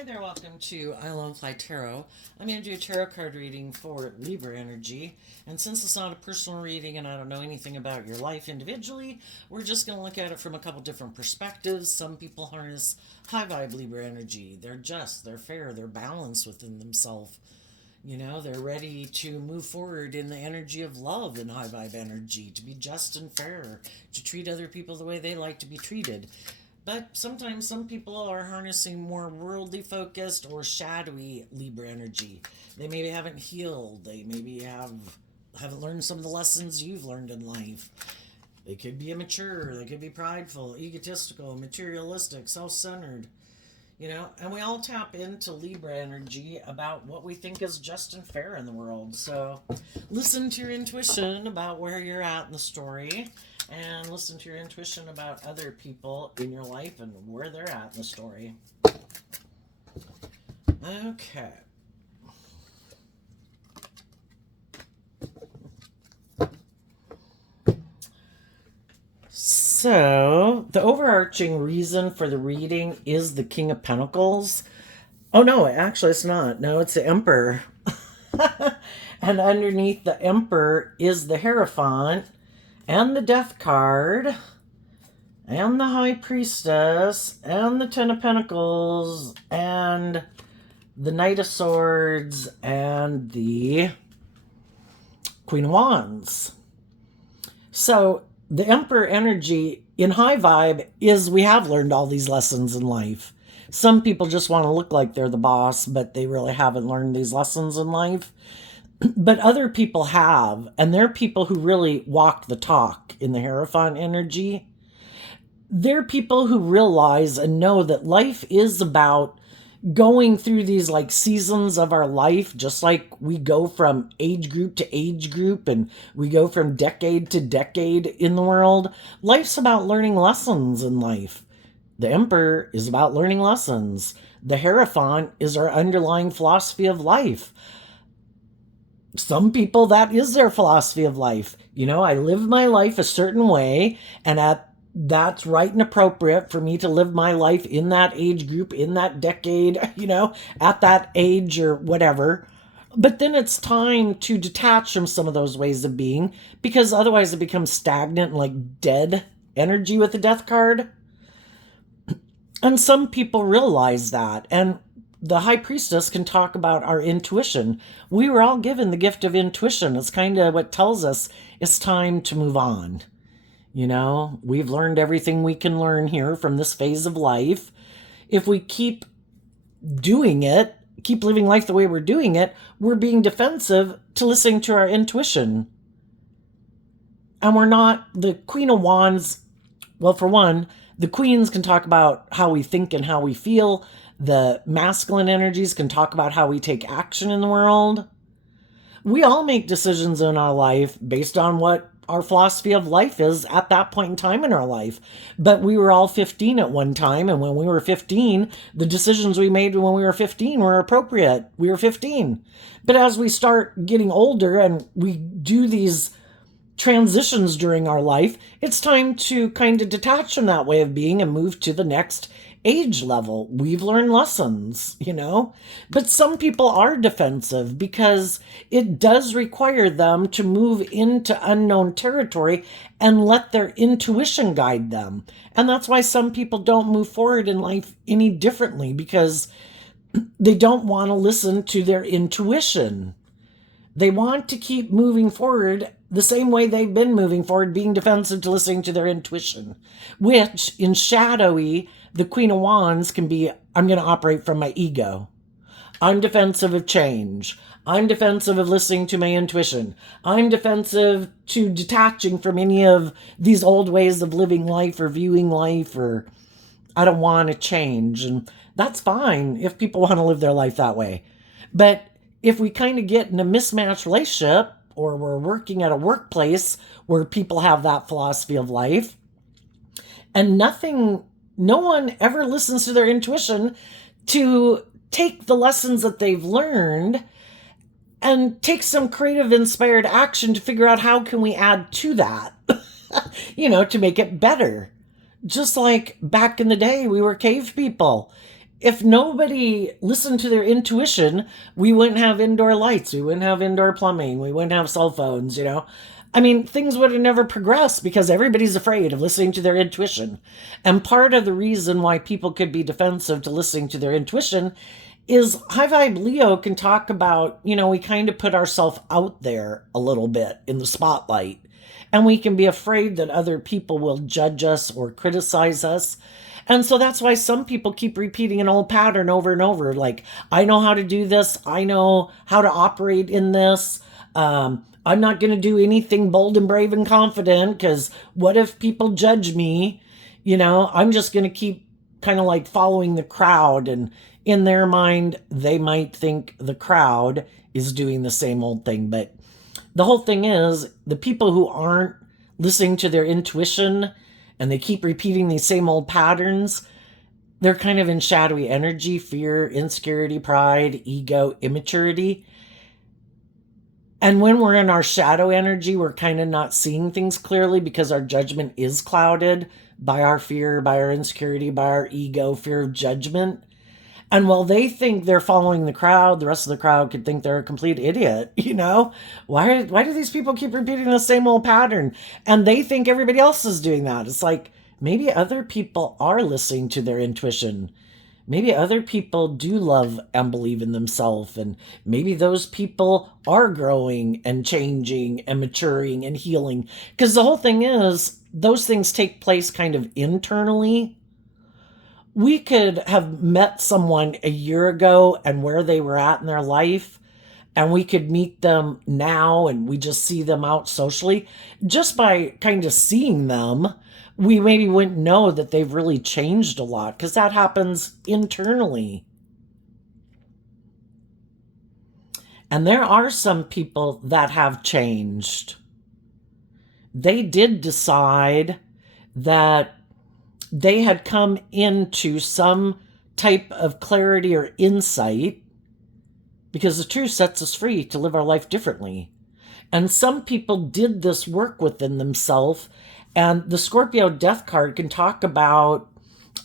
Hi there, welcome to I Lone Fly Tarot. I'm going to do a tarot card reading for Libra energy. And since it's not a personal reading and I don't know anything about your life individually, we're just going to look at it from a couple different perspectives. Some people harness high vibe Libra energy. They're just, they're fair, they're balanced within themselves. You know, they're ready to move forward in the energy of love and high vibe energy, to be just and fair, to treat other people the way they like to be treated. But sometimes some people are harnessing more worldly focused or shadowy Libra energy. They maybe haven't healed. They maybe haven't learned some of the lessons you've learned in life. They could be immature. They could be prideful, egotistical, materialistic, self-centered. You know, and we all tap into Libra energy about what we think is just and fair in the world. So listen to your intuition about where you're at in the story and listen to your intuition about other people in your life and where they're at in the story. Okay. So, the overarching reason for the reading is the King of Pentacles. Oh, no, actually, it's not. No, it's the Emperor. And underneath the Emperor is the Hierophant and the Death card and the High Priestess and the Ten of Pentacles and the Knight of Swords and the Queen of Wands. So, the Emperor energy in high vibe is we have learned all these lessons in life. Some people just want to look like they're the boss, but they really haven't learned these lessons in life. But other people have, and they're people who really walk the talk in the Hierophant energy. They're people who realize and know that life is about going through these like seasons of our life, just like we go from age group to age group and we go from decade to decade in the world. Life's about learning lessons in life. The Emperor is about learning lessons. The Hierophant is our underlying philosophy of life. Some people, that is their philosophy of life. You know, I live my life a certain way, and that's right and appropriate for me to live my life in that age group, in that decade, you know, at that age or whatever. But then it's time to detach from some of those ways of being, because otherwise it becomes stagnant and like dead energy with the Death card. And some people realize that. And the High Priestess can talk about our intuition. We were all given the gift of intuition. It's kind of what tells us it's time to move on. You know, we've learned everything we can learn here from this phase of life. If we keep doing it, keep living life the way we're doing it, we're being defensive to listening to our intuition. And we're not the Queen of Wands. Well, for one, the queens can talk about how we think and how we feel. The masculine energies can talk about how we take action in the world. We all make decisions in our life based on what our philosophy of life is at that point in time in our life. But we were all 15 at one time, and when we were 15, the decisions we made when we were 15 were appropriate. We were 15. But as we start getting older and we do these transitions during our life, it's time to kind of detach from that way of being and move to the next age level. We've learned lessons, you know, but some people are defensive because it does require them to move into unknown territory and let their intuition guide them. And that's why some people don't move forward in life any differently, because they don't want to listen to their intuition. They want to keep moving forward the same way they've been moving forward, being defensive to listening to their intuition, which in shadowy, the Queen of Wands can be, I'm going to operate from my ego. I'm defensive of change. I'm defensive of listening to my intuition. I'm defensive to detaching from any of these old ways of living life or viewing life, or I don't want to change. And that's fine if people want to live their life that way. But if we kind of get in a mismatched relationship, or we're working at a workplace where people have that philosophy of life, and no one ever listens to their intuition to take the lessons that they've learned and take some creative, inspired action to figure out how can we add to that, you know, to make it better. Just like back in the day, we were cave people. if nobody listened to their intuition, we wouldn't have indoor lights, we wouldn't have indoor plumbing, we wouldn't have cell phones, you know. I mean, things would have never progressed because everybody's afraid of listening to their intuition. And part of the reason why people could be defensive to listening to their intuition is high vibe Leo can talk about, you know, we kind of put ourselves out there a little bit in the spotlight. And we can be afraid that other people will judge us or criticize us. And so that's why some people keep repeating an old pattern over and over. Like, I know how to do this. I know how to operate in this. I'm not going to do anything bold and brave and confident because what if people judge me? You know, I'm just going to keep kind of like following the crowd. And in their mind, they might think the crowd is doing the same old thing. But the whole thing is the people who aren't listening to their intuition and they keep repeating these same old patterns, they're kind of in shadowy energy, fear, insecurity, pride, ego, immaturity. And when we're in our shadow energy, we're kind of not seeing things clearly because our judgment is clouded by our fear, by our insecurity, by our ego, fear of judgment. And while they think they're following the crowd, the rest of the crowd could think they're a complete idiot, you know? Why do these people keep repeating the same old pattern? And they think everybody else is doing that. It's like, maybe other people are listening to their intuition. Maybe other people do love and believe in themselves. And maybe those people are growing and changing and maturing and healing. Because the whole thing is, those things take place kind of internally. We could have met someone a year ago and where they were at in their life, and we could meet them now and we just see them out socially. Just by kind of seeing them, we maybe wouldn't know that they've really changed a lot because that happens internally. And there are some people that have changed. They did decide that they had come into some type of clarity or insight because the truth sets us free to live our life differently. And some people did this work within themselves. And the Scorpio death card can talk about,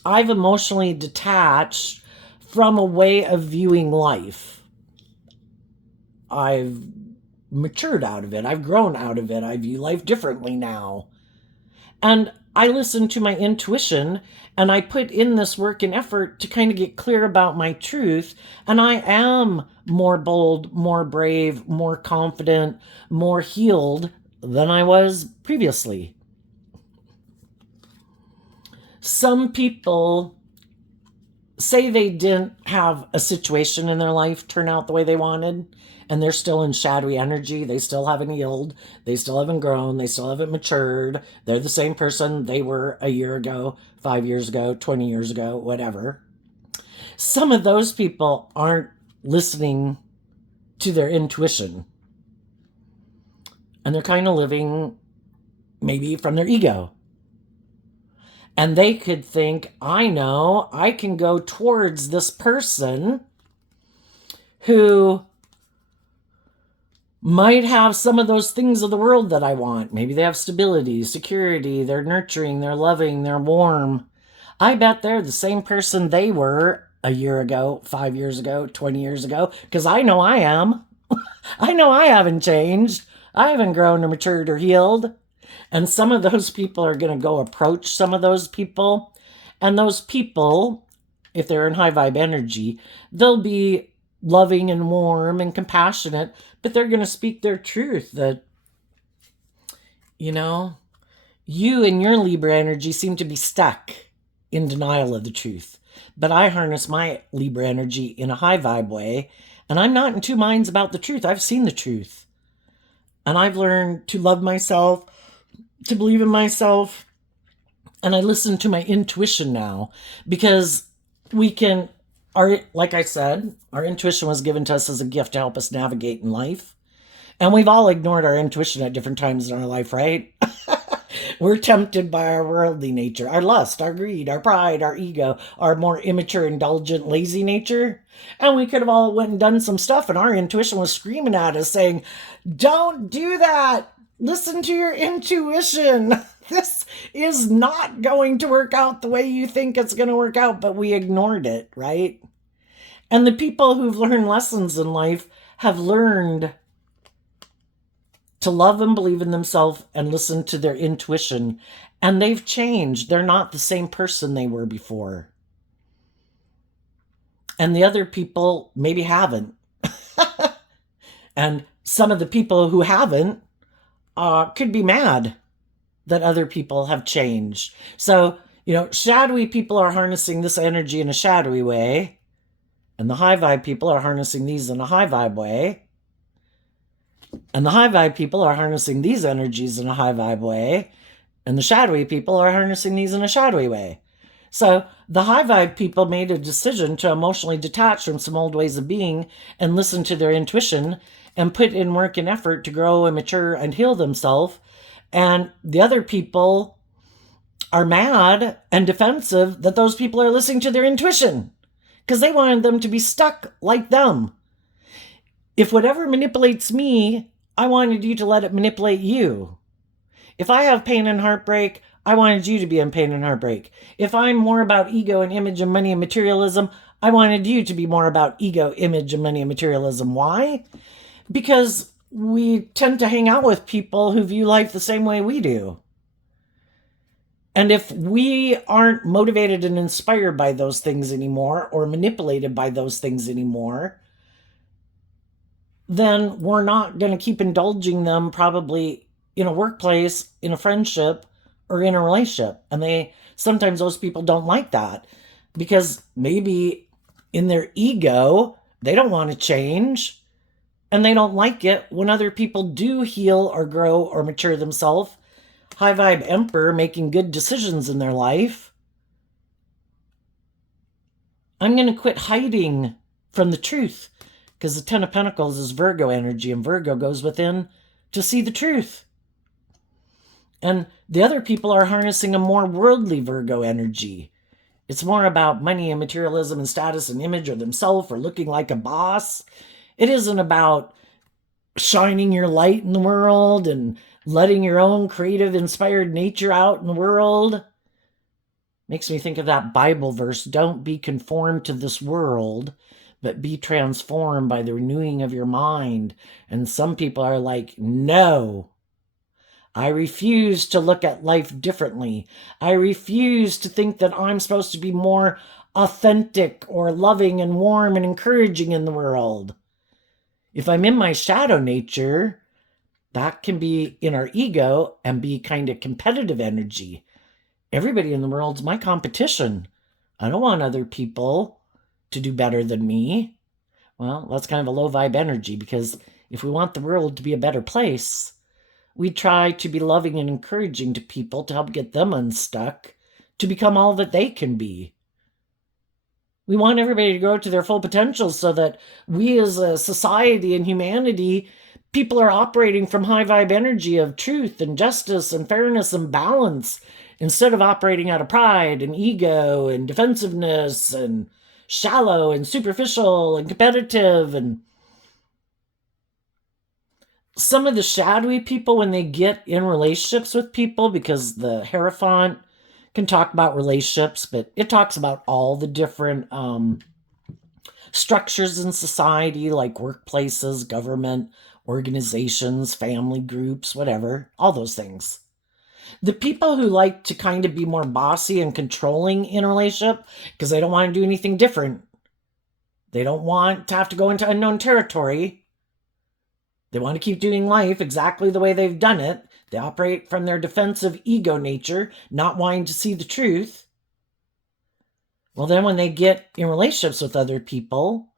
I've emotionally detached from a way of viewing life. I've matured out of it. I've grown out of it. I view life differently now. And I listen to my intuition and I put in this work and effort to kind of get clear about my truth. And I am more bold, more brave, more confident, more healed than I was previously. Some people say they didn't have a situation in their life turn out the way they wanted, and they're still in shadowy energy. They still haven't healed. They still haven't grown. They still haven't matured. They're the same person they were a year ago, 5 years ago, 20 years ago, whatever. Some of those people aren't listening to their intuition. And they're kind of living maybe from their ego. And they could think, I know, I can go towards this person who might have some of those things of the world that I want. Maybe they have stability, security, they're nurturing, they're loving, they're warm. I bet they're the same person they were a year ago, 5 years ago, 20 years ago, because I know I am. I know I haven't changed. I haven't grown or matured or healed. And some of those people are going to go approach some of those people. And those people, if they're in high vibe energy, they'll be loving and warm and compassionate, but they're going to speak their truth that, you know, you and your Libra energy seem to be stuck in denial of the truth. But I harness my Libra energy in a high vibe way, and I'm not in two minds about the truth. I've seen the truth. And I've learned to love myself, to believe in myself, and I listen to my intuition now because we can, like I said, our intuition was given to us as a gift to help us navigate in life. And we've all ignored our intuition at different times in our life, right? We're tempted by our worldly nature, our lust, our greed, our pride, our ego, our more immature, indulgent, lazy nature. And we could have all went and done some stuff, and our intuition was screaming at us saying, don't do that. Listen to your intuition. This is not going to work out the way you think it's going to work out, but we ignored it, right? And the people who've learned lessons in life have learned to love and believe in themselves and listen to their intuition. And they've changed. They're not the same person they were before. And the other people maybe haven't. And some of the people who haven't could be mad that other people have changed. So, shadowy people are harnessing this energy in a shadowy way, and the high vibe people are harnessing these in a high vibe way. And the high vibe people are harnessing these energies in a high vibe way, and the shadowy people are harnessing these in a shadowy way. So the high vibe people made a decision to emotionally detach from some old ways of being and listen to their intuition and put in work and effort to grow and mature and heal themselves. And the other people are mad and defensive that those people are listening to their intuition because they wanted them to be stuck like them. If whatever manipulates me, I wanted you to let it manipulate you. If I have pain and heartbreak, I wanted you to be in pain and heartbreak. If I'm more about ego and image and money and materialism, I wanted you to be more about ego, image, and money and materialism. Why? Because we tend to hang out with people who view life the same way we do. And if we aren't motivated and inspired by those things anymore or manipulated by those things anymore, then we're not going to keep indulging them probably in a workplace, in a friendship, or in a relationship. And sometimes those people don't like that because maybe in their ego, they don't want to change. And they don't like it when other people do heal or grow or mature themselves. High vibe emperor making good decisions in their life. I'm going to quit hiding from the truth because the Ten of Pentacles is Virgo energy, and Virgo goes within to see the truth. And the other people are harnessing a more worldly Virgo energy. It's more about money and materialism and status and image or themselves or looking like a boss. It isn't about shining your light in the world and letting your own creative, inspired nature out in the world. Makes me think of that Bible verse, don't be conformed to this world, but be transformed by the renewing of your mind. And some people are like, no, I refuse to look at life differently. I refuse to think that I'm supposed to be more authentic or loving and warm and encouraging in the world. If I'm in my shadow nature, that can be in our ego and be kind of competitive energy. Everybody in the world's my competition. I don't want other people to do better than me. Well, that's kind of a low vibe energy, because if we want the world to be a better place, we try to be loving and encouraging to people to help get them unstuck, to become all that they can be. We want everybody to grow to their full potential so that we as a society and humanity, people are operating from high vibe energy of truth and justice and fairness and balance, instead of operating out of pride and ego and defensiveness and shallow and superficial and competitive. And some of the shadowy people, when they get in relationships with people, because the Hierophant can talk about relationships, but it talks about all the different structures in society, like workplaces, government, organizations, family groups, whatever, all those things. The people who like to kind of be more bossy and controlling in a relationship because they don't want to do anything different. They don't want to have to go into unknown territory. They want to keep doing life exactly the way they've done it. They operate from their defensive ego nature, not wanting to see the truth. Well, then when they get in relationships with other people,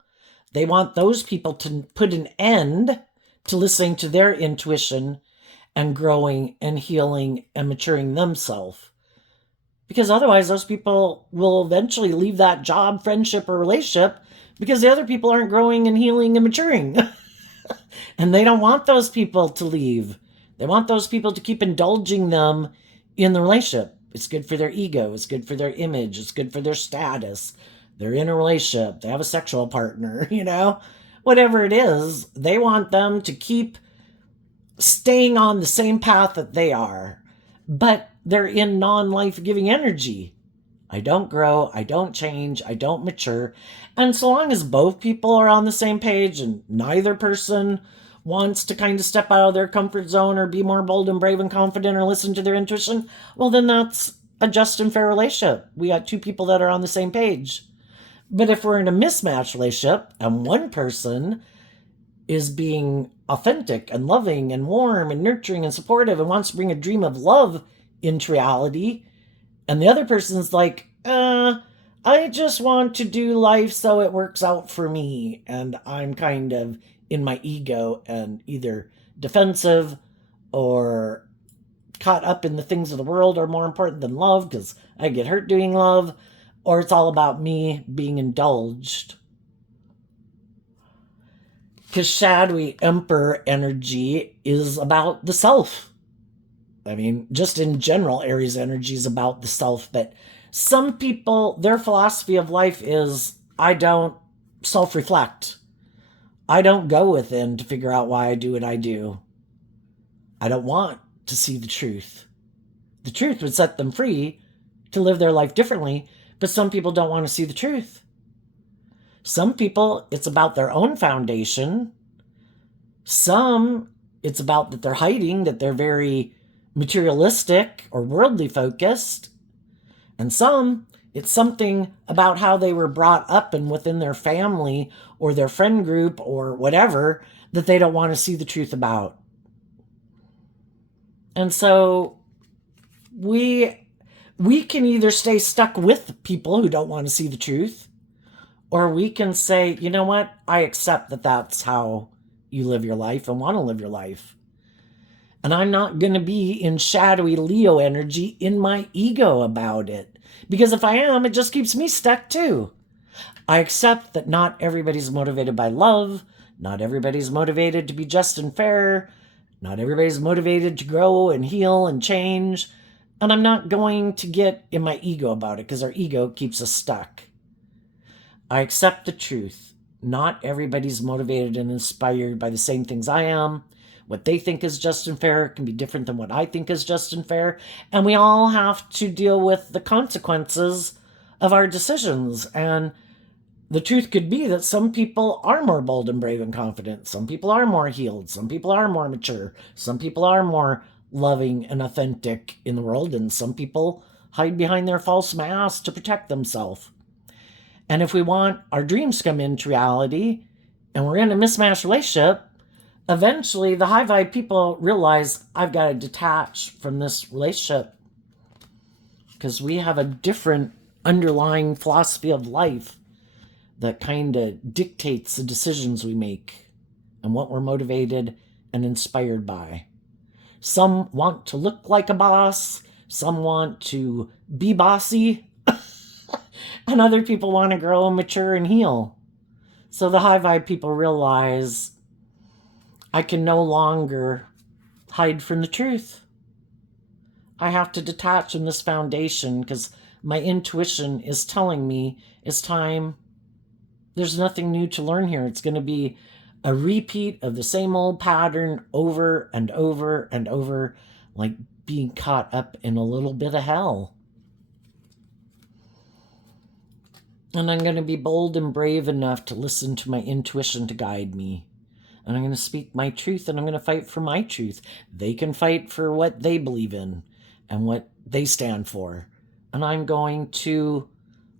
they want those people to put an end to listening to their intuition and growing and healing and maturing themselves. Because otherwise, those people will eventually leave that job, friendship, or relationship because the other people aren't growing and healing and maturing. And they don't want those people to leave. They want those people to keep indulging them in the relationship. It's good for their ego. It's good for their image. It's good for their status. They're in a relationship. They have a sexual partner, whatever it is. They want them to keep staying on the same path that they are. But they're in non-life giving energy. I don't grow, I don't change, I don't mature. And so long as both people are on the same page and neither person wants to kind of step out of their comfort zone or be more bold and brave and confident or listen to their intuition, well, then that's a just and fair relationship. We got two people that are on the same page. But if we're in a mismatched relationship and one person is being authentic and loving and warm and nurturing and supportive and wants to bring a dream of love into reality, and the other person's like, I just want to do life so it works out for me, and I'm kind of in my ego and either defensive or caught up in the things of the world are more important than love because I get hurt doing love, or it's all about me being indulged. Because shadowy emperor energy is about the self. I mean, just in general, Aries energy is about the self, but some people, their philosophy of life is, I don't self-reflect. I don't go within to figure out why I do what I do. I don't want to see the truth. The truth would set them free to live their life differently, but some people don't want to see the truth. Some people, it's about their own foundation. Some, it's about that they're hiding, that they're very materialistic or worldly focused. And some, it's something about how they were brought up and within their family or their friend group or whatever that they don't want to see the truth about. And so we can either stay stuck with people who don't want to see the truth, or we can say, you know what? I accept that that's how you live your life and want to live your life. And I'm not going to be in shadowy Leo energy in my ego about it. Because if I am, it just keeps me stuck too. I accept that not everybody's motivated by love. Not everybody's motivated to be just and fair. Not everybody's motivated to grow and heal and change. And I'm not going to get in my ego about it because our ego keeps us stuck. I accept the truth. Not everybody's motivated and inspired by the same things I am. What they think is just and fair can be different than what I think is just and fair. And we all have to deal with the consequences of our decisions. And the truth could be that some people are more bold and brave and confident. Some people are more healed. Some people are more mature. Some people are more loving and authentic in the world. And some people hide behind their false mask to protect themselves. And if we want our dreams to come into reality and we're in a mismatched relationship, eventually the high vibe people realize I've got to detach from this relationship because we have a different underlying philosophy of life that kind of dictates the decisions we make and what we're motivated and inspired by. Some want to look like a boss. Some want to be bossy. And other people want to grow and mature and heal. So the high vibe people realize I can no longer hide from the truth. I have to detach from this foundation because my intuition is telling me it's time. There's nothing new to learn here. It's going to be a repeat of the same old pattern over and over and over, like being caught up in a little bit of hell. And I'm going to be bold and brave enough to listen to my intuition to guide me. And I'm going to speak my truth, and I'm going to fight for my truth. They can fight for what they believe in and what they stand for. And I'm going to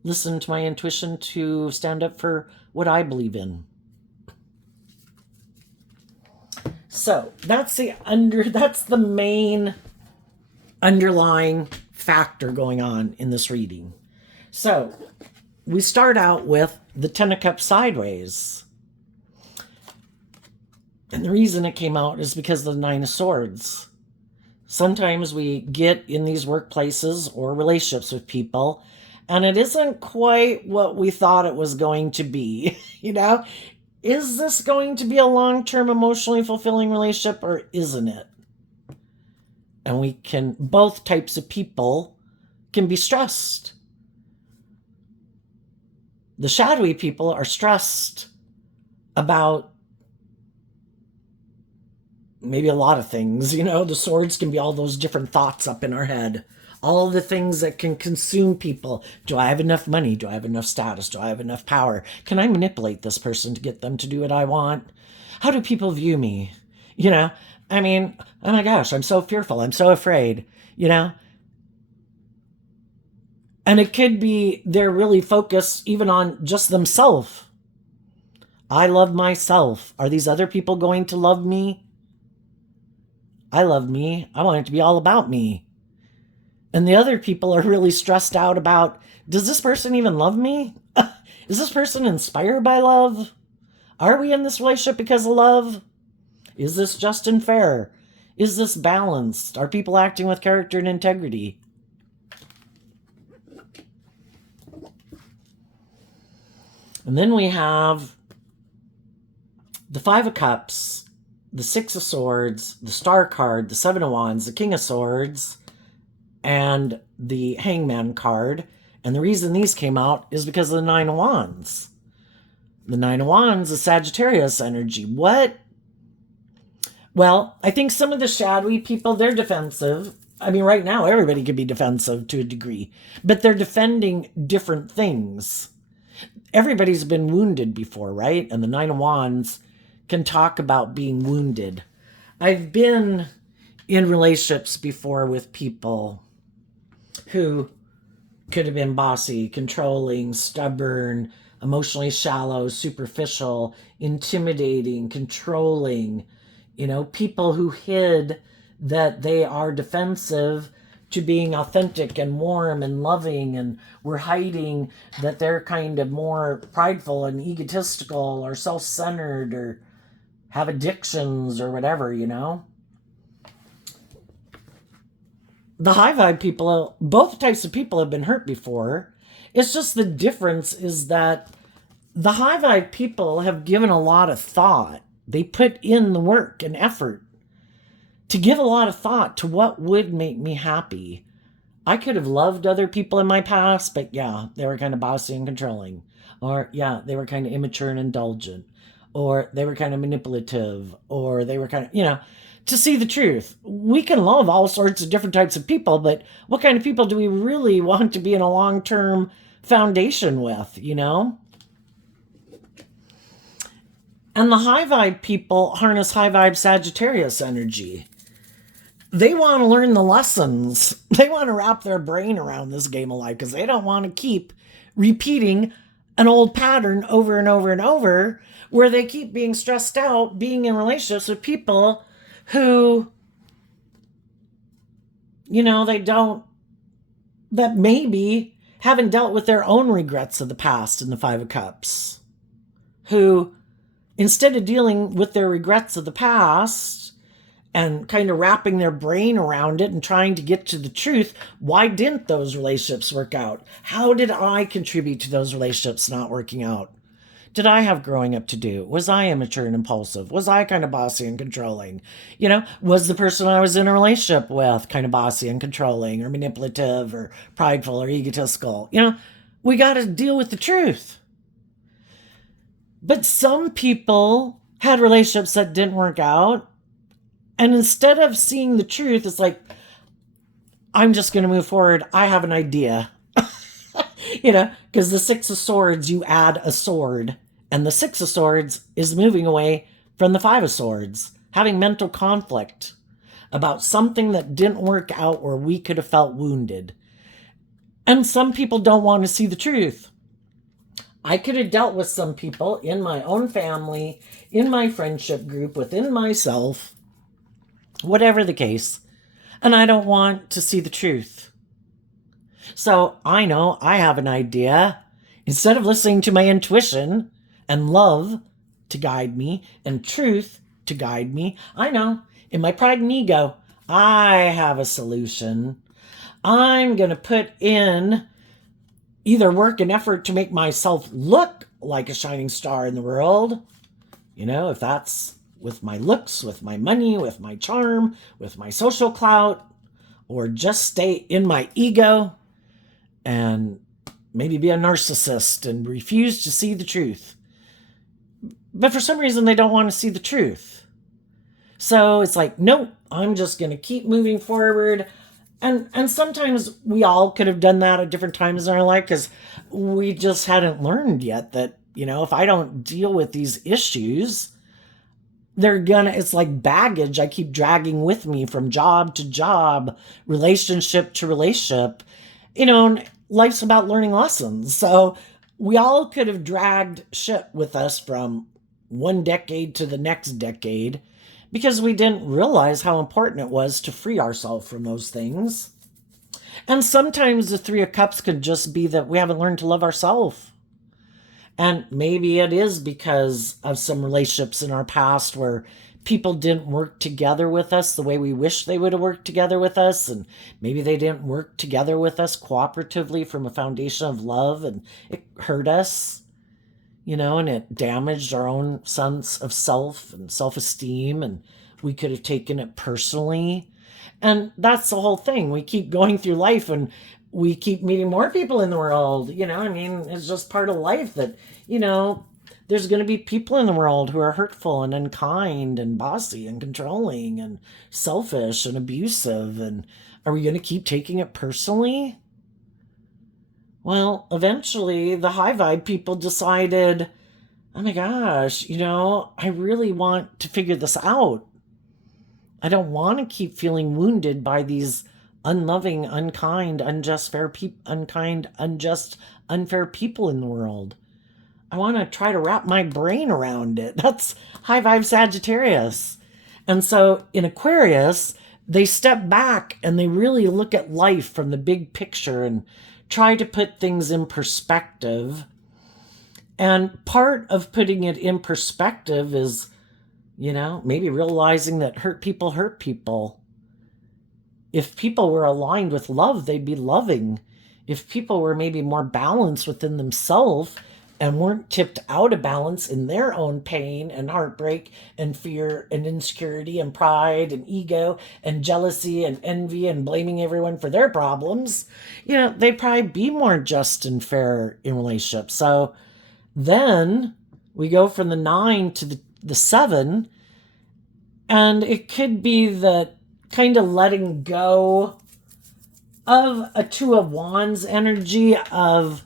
listen to my intuition to stand up for what I believe in. So that's the main underlying factor going on in this reading. So we start out with the Ten of Cups sideways. And the reason it came out is because of the Nine of Swords. Sometimes we get in these workplaces or relationships with people, and it isn't quite what we thought it was going to be. You know, is this going to be a long-term emotionally fulfilling relationship or isn't it? And both types of people can be stressed. The shadowy people are stressed about maybe a lot of things. You know, the swords can be all those different thoughts up in our head. all the things that can consume people. Do I have enough money? Do I have enough status? Do I have enough power? Can I manipulate this person to get them to do what I want? How do people view me? You know, I mean, oh my gosh, I'm so fearful. I'm so afraid, you know? And it could be they're really focused even on just themselves. I love myself. Are these other people going to love me? I love me. I want it to be all about me. And the other people are really stressed out about, does this person even love me? Is this person inspired by love? Are we in this relationship because of love? Is this just and fair? Is this balanced? Are people acting with character and integrity? And then we have the Five of Cups, the Six of Swords, the Star card, the Seven of Wands, the King of Swords, and the Hangman card. And the reason these came out is because of the Nine of Wands. The Nine of Wands is Sagittarius energy. What? Well, I think some of the shadowy people, they're defensive. I mean, right now, everybody could be defensive to a degree, but they're defending different things. Everybody's been wounded before, right? And the Nine of Wands can talk about being wounded. I've been in relationships before with people who could have been bossy, controlling, stubborn, emotionally shallow, superficial, intimidating, controlling, people who hid that they are defensive to being authentic and warm and loving, and were hiding that they're kind of more prideful and egotistical or self-centered or have addictions or whatever, The high vibe people, both types of people have been hurt before. It's just the difference is that the high vibe people have given a lot of thought. They put in the work and effort to give a lot of thought to what would make me happy. I could have loved other people in my past, but yeah, they were kind of bossy and controlling. Or yeah, they were kind of immature and indulgent. Or they were kind of manipulative. Or they were kind of, to see the truth. We can love all sorts of different types of people, but what kind of people do we really want to be in a long-term foundation with, And the high vibe people harness high vibe Sagittarius energy. They want to learn the lessons. They want to wrap their brain around this game of life because they don't want to keep repeating an old pattern over and over and over where they keep being stressed out, being in relationships with people who, that maybe haven't dealt with their own regrets of the past in the Five of Cups. Who, instead of dealing with their regrets of the past and kind of wrapping their brain around it and trying to get to the truth, why didn't those relationships work out? How did I contribute to those relationships not working out? Did I have growing up to do? Was I immature and impulsive? Was I kind of bossy and controlling? Was the person I was in a relationship with kind of bossy and controlling or manipulative or prideful or egotistical? We got to deal with the truth. But some people had relationships that didn't work out. And instead of seeing the truth, it's like, I'm just going to move forward. I have an idea. Because the Six of Swords, you add a sword. And the Six of Swords is moving away from the Five of Swords, having mental conflict about something that didn't work out where we could have felt wounded. And some people don't want to see the truth. I could have dealt with some people in my own family, in my friendship group, within myself, whatever the case, and I don't want to see the truth. So I know I have an idea. Instead of listening to my intuition and love to guide me and truth to guide me, I know in my pride and ego, I have a solution. I'm going to put in either work and effort to make myself look like a shining star in the world, if that's with my looks, with my money, with my charm, with my social clout, or just stay in my ego and maybe be a narcissist and refuse to see the truth. But for some reason, they don't want to see the truth. So it's like, nope, I'm just going to keep moving forward. And sometimes we all could have done that at different times in our life because we just hadn't learned yet that, if I don't deal with these issues, it's like baggage I keep dragging with me from job to job, relationship to relationship. And life's about learning lessons. So we all could have dragged shit with us from one decade to the next decade because we didn't realize how important it was to free ourselves from those things. And sometimes the Three of Cups could just be that we haven't learned to love ourselves. And maybe it is because of some relationships in our past where people didn't work together with us the way we wish they would have worked together with us. And maybe they didn't work together with us cooperatively from a foundation of love, and it hurt us, and it damaged our own sense of self and self-esteem. And we could have taken it personally. And that's the whole thing. We keep going through life and we keep meeting more people in the world. It's just part of life that, there's going to be people in the world who are hurtful and unkind and bossy and controlling and selfish and abusive. And are we going to keep taking it personally? Well, eventually the high vibe people decided, oh my gosh, I really want to figure this out. I don't want to keep feeling wounded by these unloving, unkind, unjust, unfair people in the world. I want to try to wrap my brain around it. That's high vibe Sagittarius. And so in Aquarius, they step back and they really look at life from the big picture and try to put things in perspective. And part of putting it in perspective is, maybe realizing that hurt people hurt people. If people were aligned with love, they'd be loving. If people were maybe more balanced within themselves and weren't tipped out of balance in their own pain and heartbreak and fear and insecurity and pride and ego and jealousy and envy and blaming everyone for their problems, they'd probably be more just and fair in relationships. So then we go from the 9 to the 7, and it could be that kind of letting go of a Two of Wands energy of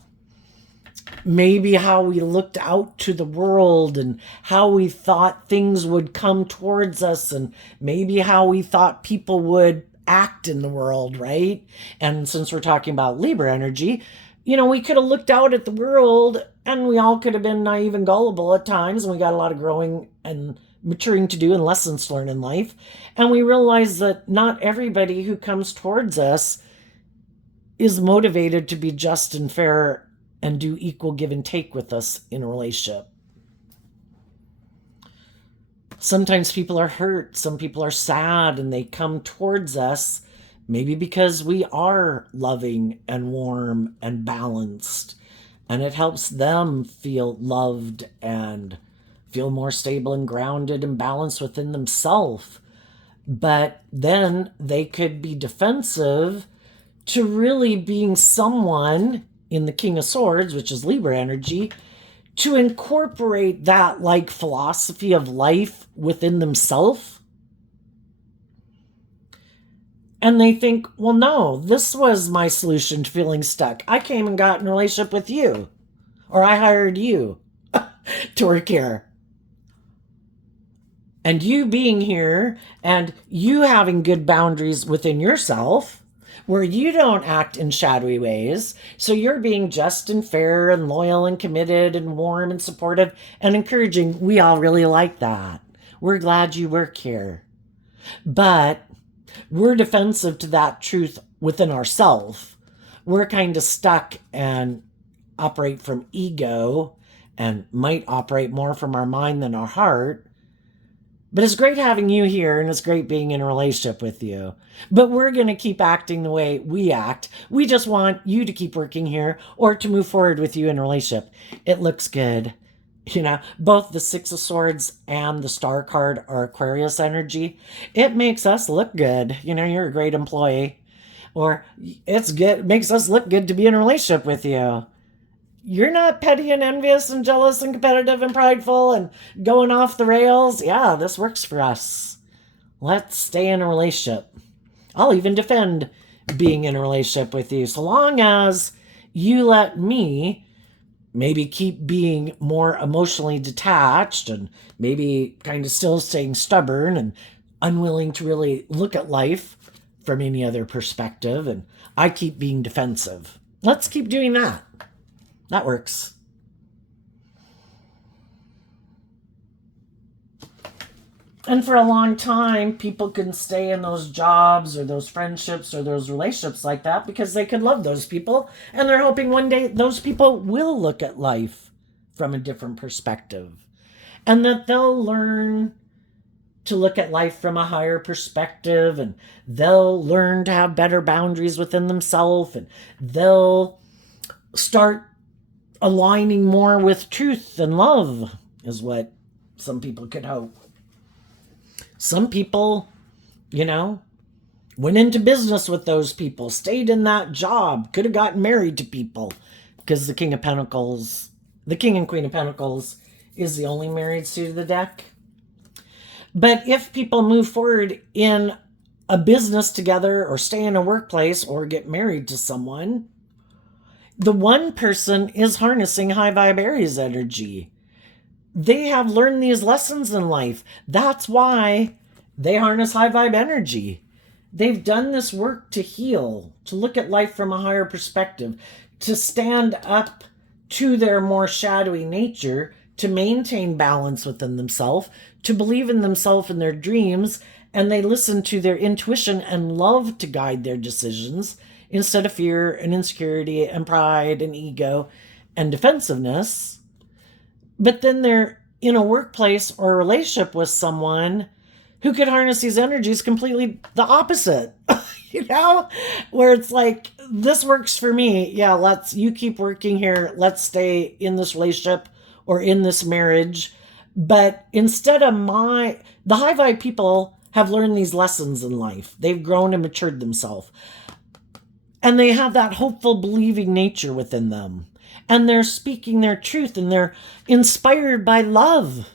maybe how we looked out to the world and how we thought things would come towards us and maybe how we thought people would act in the world, right? And since we're talking about Libra energy, we could have looked out at the world and we all could have been naive and gullible at times, and we got a lot of growing and maturing to do and lessons to learn in life. And we realize that not everybody who comes towards us is motivated to be just and fair and do equal give and take with us in a relationship. Sometimes people are hurt, some people are sad, and they come towards us maybe because we are loving and warm and balanced, and it helps them feel loved and feel more stable and grounded and balanced within themselves. But then they could be defensive to really being someone in the King of Swords, which is Libra energy, to incorporate that like philosophy of life within themselves. And they think, well, no, this was my solution to feeling stuck. I came and got in a relationship with you, or I hired you to work here. And you being here and you having good boundaries within yourself where you don't act in shadowy ways. So you're being just and fair and loyal and committed and warm and supportive and encouraging. We all really like that. We're glad you work here. But we're defensive to that truth within ourselves. We're kind of stuck and operate from ego and might operate more from our mind than our heart. But it's great having you here, and it's great being in a relationship with you. But we're going to keep acting the way we act. We just want you to keep working here or to move forward with you in a relationship. It looks good. Both the Six of Swords and the Star card are Aquarius energy. It makes us look good. You're a great employee. Or it's good. It makes us look good to be in a relationship with you. You're not petty and envious and jealous and competitive and prideful and going off the rails. Yeah, this works for us. Let's stay in a relationship. I'll even defend being in a relationship with you, so long as you let me maybe keep being more emotionally detached and maybe kind of still staying stubborn and unwilling to really look at life from any other perspective, and I keep being defensive. Let's keep doing that. That works. And for a long time, people can stay in those jobs or those friendships or those relationships like that because they could love those people. And they're hoping one day those people will look at life from a different perspective and that they'll learn to look at life from a higher perspective, and they'll learn to have better boundaries within themselves, and they'll start aligning more with truth and love, is what some people could hope. Some people, went into business with those people, stayed in that job, could have gotten married to people, because the King of Pentacles, the King and Queen of Pentacles is the only married suit of the deck. But if people move forward in a business together or stay in a workplace or get married to someone, the one person is harnessing high vibe Aries energy. They have learned these lessons in life. That's why they harness high vibe energy. They've done this work to heal, to look at life from a higher perspective, to stand up to their more shadowy nature, to maintain balance within themselves, to believe in themselves and their dreams, and they listen to their intuition and love to guide their decisions instead of fear and insecurity and pride and ego and defensiveness. But then they're in a workplace or a relationship with someone who could harness these energies completely the opposite, where it's like, this works for me. Yeah, you keep working here. Let's stay in this relationship or in this marriage. But instead of the high vibe people have learned these lessons in life. They've grown and matured themselves. And they have that hopeful, believing nature within them. And they're speaking their truth and they're inspired by love.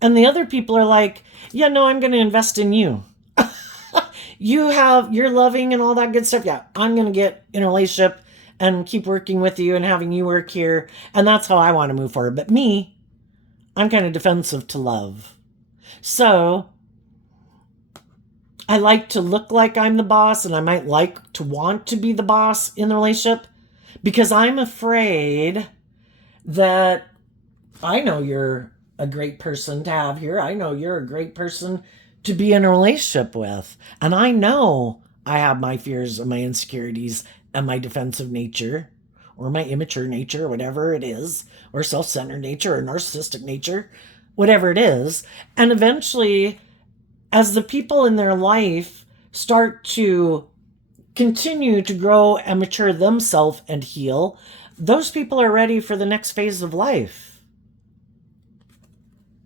And the other people are like, yeah, no, I'm going to invest in you. You're loving and all that good stuff. Yeah, I'm going to get in a relationship and keep working with you and having you work here. And that's how I want to move forward. But me, I'm kind of defensive to love. So I like to look like I'm the boss, and I might like to want to be the boss in the relationship because I'm afraid that I know you're a great person to have here. I know you're a great person to be in a relationship with. And I know I have my fears and my insecurities and my defensive nature or my immature nature, or whatever it is, or self-centered nature or narcissistic nature, whatever it is. And eventually, as the people in their life start to continue to grow and mature themselves and heal, those people are ready for the next phase of life.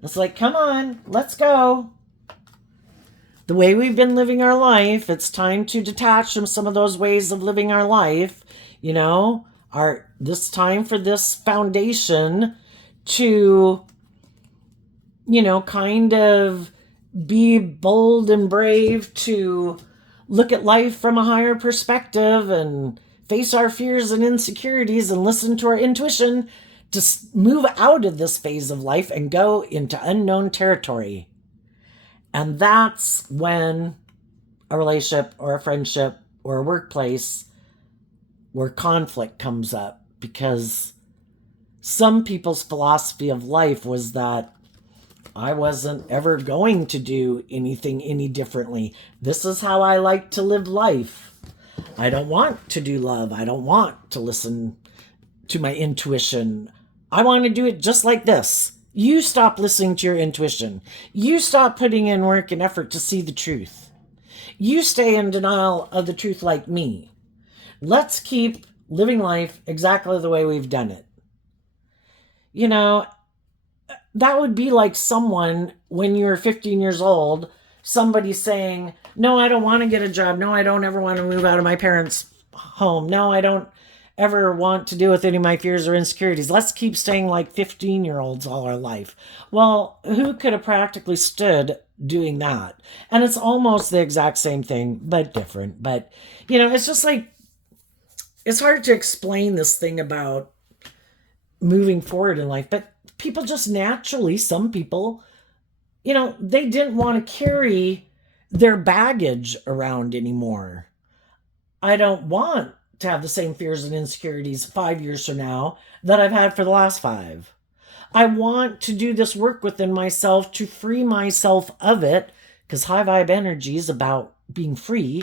It's like, come on, let's go. The way we've been living our life, it's time to detach from some of those ways of living our life. This time for this foundation to, kind of be bold and brave to look at life from a higher perspective and face our fears and insecurities and listen to our intuition to move out of this phase of life and go into unknown territory. And that's when a relationship or a friendship or a workplace where conflict comes up, because some people's philosophy of life was that I wasn't ever going to do anything any differently. This is how I like to live life. I don't want to do love. I don't want to listen to my intuition. I want to do it just like this. You stop listening to your intuition. You stop putting in work and effort to see the truth. You stay in denial of the truth like me. Let's keep living life exactly the way we've done it. That would be like someone, when you're 15 years old, somebody saying, no, I don't want to get a job. No, I don't ever want to move out of my parents' home. No, I don't ever want to deal with any of my fears or insecurities. Let's keep staying like 15-year-olds all our life. Well, who could have practically stood doing that. And it's almost the exact same thing, but different. But, it's just like, it's hard to explain this thing about moving forward in life, but people just naturally, some people, they didn't want to carry their baggage around anymore. I don't want to have the same fears and insecurities 5 years from now that I've had for the last five. I want to do this work within myself to free myself of it, because high vibe energy is about being free.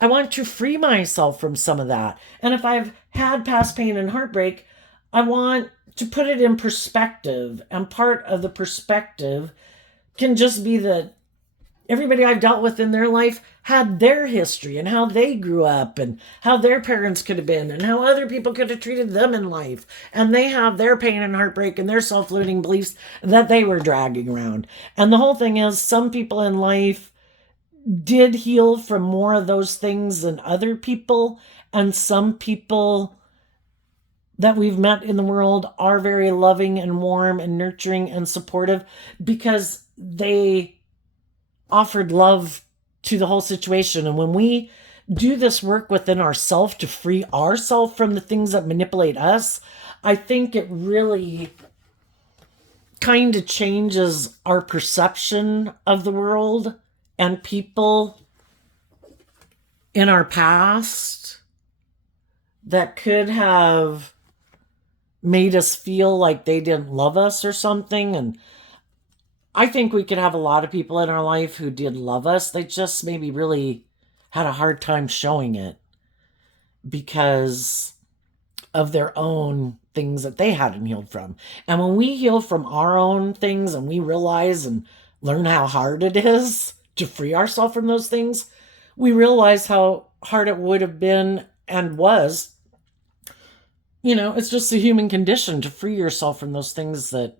I want to free myself from some of that. And if I've had past pain and heartbreak, I want to put it in perspective. And part of the perspective can just be that everybody I've dealt with in their life had their history and how they grew up and how their parents could have been and how other people could have treated them in life. And they have their pain and heartbreak and their self-limiting beliefs that they were dragging around. And the whole thing is, some people in life did heal from more of those things than other people. And some people that we've met in the world are very loving and warm and nurturing and supportive because they offered love to the whole situation. And when we do this work within ourselves to free ourselves from the things that manipulate us, I think it really kind of changes our perception of the world and people in our past that could have made us feel like they didn't love us or something. And I think we could have a lot of people in our life who did love us. They just maybe really had a hard time showing it because of their own things that they hadn't healed from. And when we heal from our own things and we realize and learn how hard it is to free ourselves from those things, we realize how hard it would have been and was. It's just the human condition to free yourself from those things that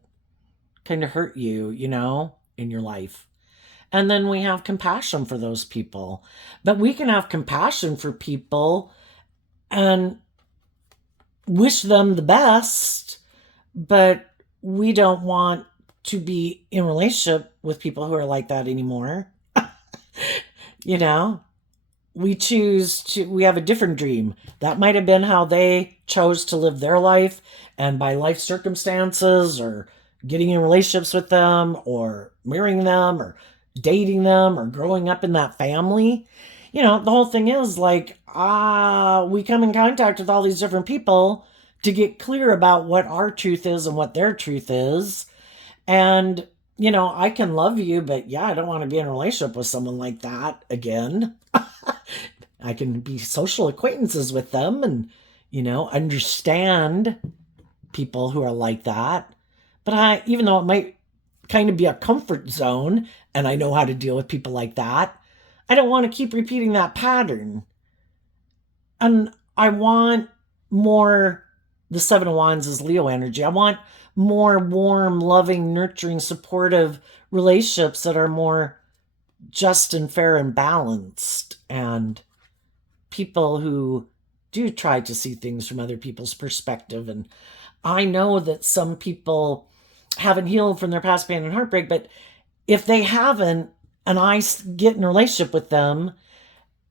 kind of hurt you, in your life. And then we have compassion for those people. But we can have compassion for people and wish them the best, but we don't want to be in relationship with people who are like that anymore. We have a different dream. That might have been how they chose to live their life, and by life circumstances or getting in relationships with them or marrying them or dating them or growing up in that family. The whole thing is like, we come in contact with all these different people to get clear about what our truth is and what their truth is. And, I can love you, but yeah, I don't want to be in a relationship with someone like that again. I can be social acquaintances with them and, understand people who are like that. But even though it might kind of be a comfort zone and I know how to deal with people like that, I don't want to keep repeating that pattern. And I want more, the Seven of Wands is Leo energy. I want more warm, loving, nurturing, supportive relationships that are more just and fair and balanced, and people who do try to see things from other people's perspective. And I know that some people haven't healed from their past pain and heartbreak, but if they haven't, and I get in a relationship with them,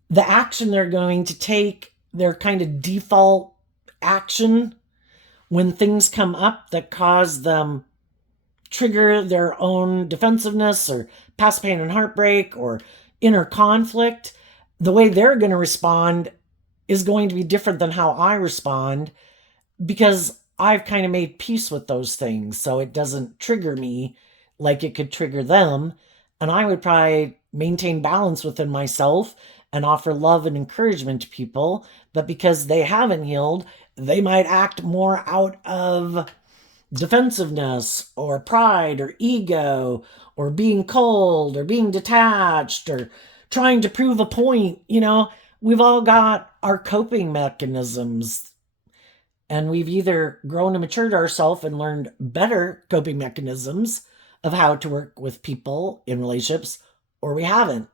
the action they're going to take, their kind of default action when things come up that cause them, trigger their own defensiveness or past pain and heartbreak or inner conflict, the way they're going to respond is going to be different than how I respond, because I've kind of made peace with those things, so it doesn't trigger me like it could trigger them. And I would probably maintain balance within myself and offer love and encouragement to people. But because they haven't healed, they might act more out of defensiveness or pride or ego or being cold or being detached or trying to prove a point. We've all got our coping mechanisms, and we've either grown and matured ourselves and learned better coping mechanisms of how to work with people in relationships, or we haven't.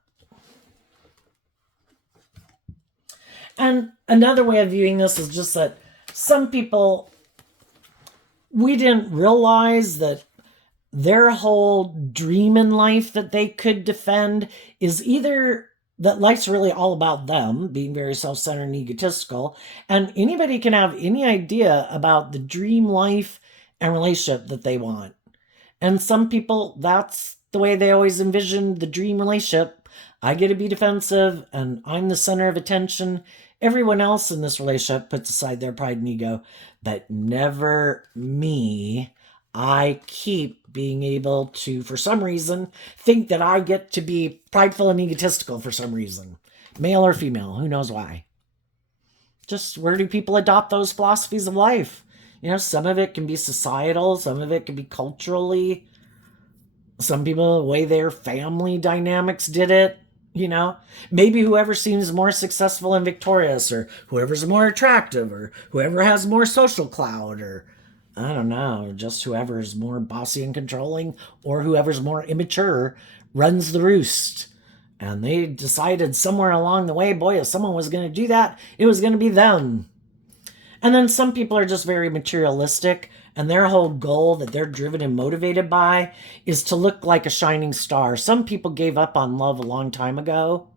And another way of viewing this is just that some people, we didn't realize that their whole dream in life that they could defend is either that life's really all about them, being very self-centered and egotistical, and anybody can have any idea about the dream life and relationship that they want. And some people, that's the way they always envision the dream relationship. I get to be defensive and I'm the center of attention. Everyone else in this relationship puts aside their pride and ego, but never me. I keep being able to, for some reason, think that I get to be prideful and egotistical for some reason. Male or female, who knows why. Just where do people adopt those philosophies of life? Some of it can be societal, some of it can be culturally. Some people, the way their family dynamics did it, maybe whoever seems more successful and victorious, or whoever's more attractive, or whoever has more social clout, or I don't know, just whoever's more bossy and controlling, or whoever's more immature runs the roost. And they decided somewhere along the way, boy, if someone was going to do that, it was going to be them. And then some people are just very materialistic, and their whole goal that they're driven and motivated by is to look like a shining star. Some people gave up on love a long time ago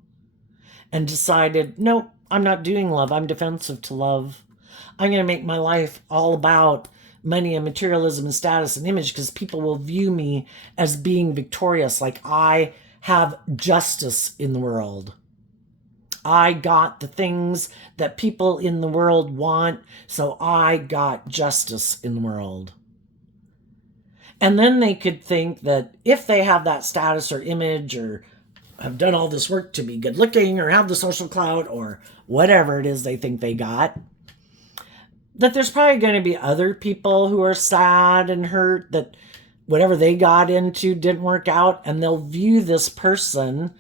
and decided, nope, I'm not doing love. I'm defensive to love. I'm going to make my life all about money and materialism and status and image because people will view me as being victorious, like I have justice in the world. I got the things that people in the world want, so I got justice in the world. And then they could think that if they have that status or image, or have done all this work to be good looking, or have the social clout, or whatever it is they think they got, that there's probably going to be other people who are sad and hurt that whatever they got into didn't work out, and they'll view this person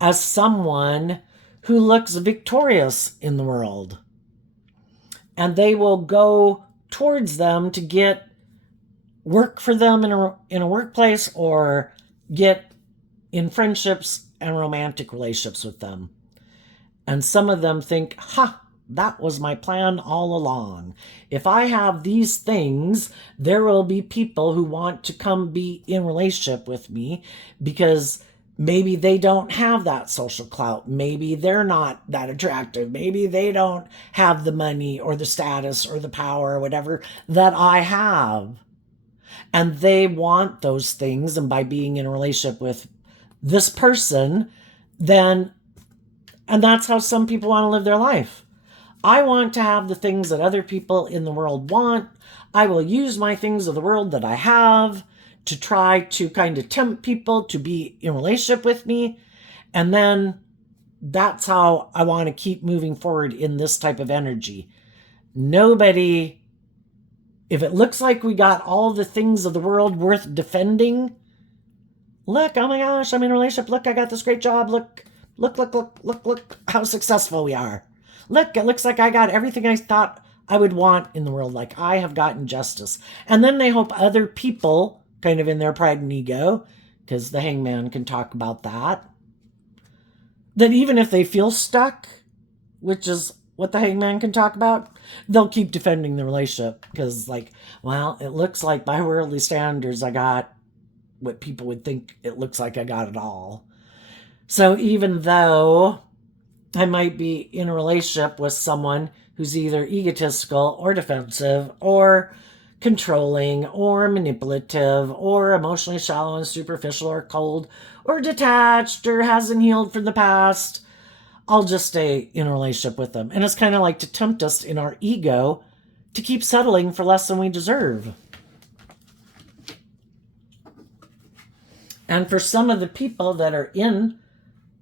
as someone who looks victorious in the world. And they will go towards them to get work for them in a workplace, or get in friendships and romantic relationships with them. And some of them think, that was my plan all along. If I have these things, there will be people who want to come be in relationship with me because maybe they don't have that social clout. Maybe they're not that attractive. Maybe they don't have the money or the status or the power or whatever that I have. And they want those things. And by being in a relationship with this person, and that's how some people want to live their life. I want to have the things that other people in the world want. I will use my things of the world that I have to try to kind of tempt people to be in relationship with me. And then that's how I want to keep moving forward in this type of energy. Nobody, if it looks like we got all the things of the world worth defending, look, oh my gosh, I'm in a relationship. Look, I got this great job. Look how successful we are. Look, it looks like I got everything I thought I would want in the world. Like I have gotten justice. And then they hope other people, kind of in their pride and ego, because the hangman can talk about that even if they feel stuck, which is what the hangman can talk about, they'll keep defending the relationship because it looks like by worldly standards, I got what people would think it looks like I got it all. So even though I might be in a relationship with someone who's either egotistical or defensive or controlling or manipulative or emotionally shallow and superficial or cold or detached or hasn't healed from the past, I'll just stay in a relationship with them. And it's kind of like to tempt us in our ego to keep settling for less than we deserve. And for some of the people that are in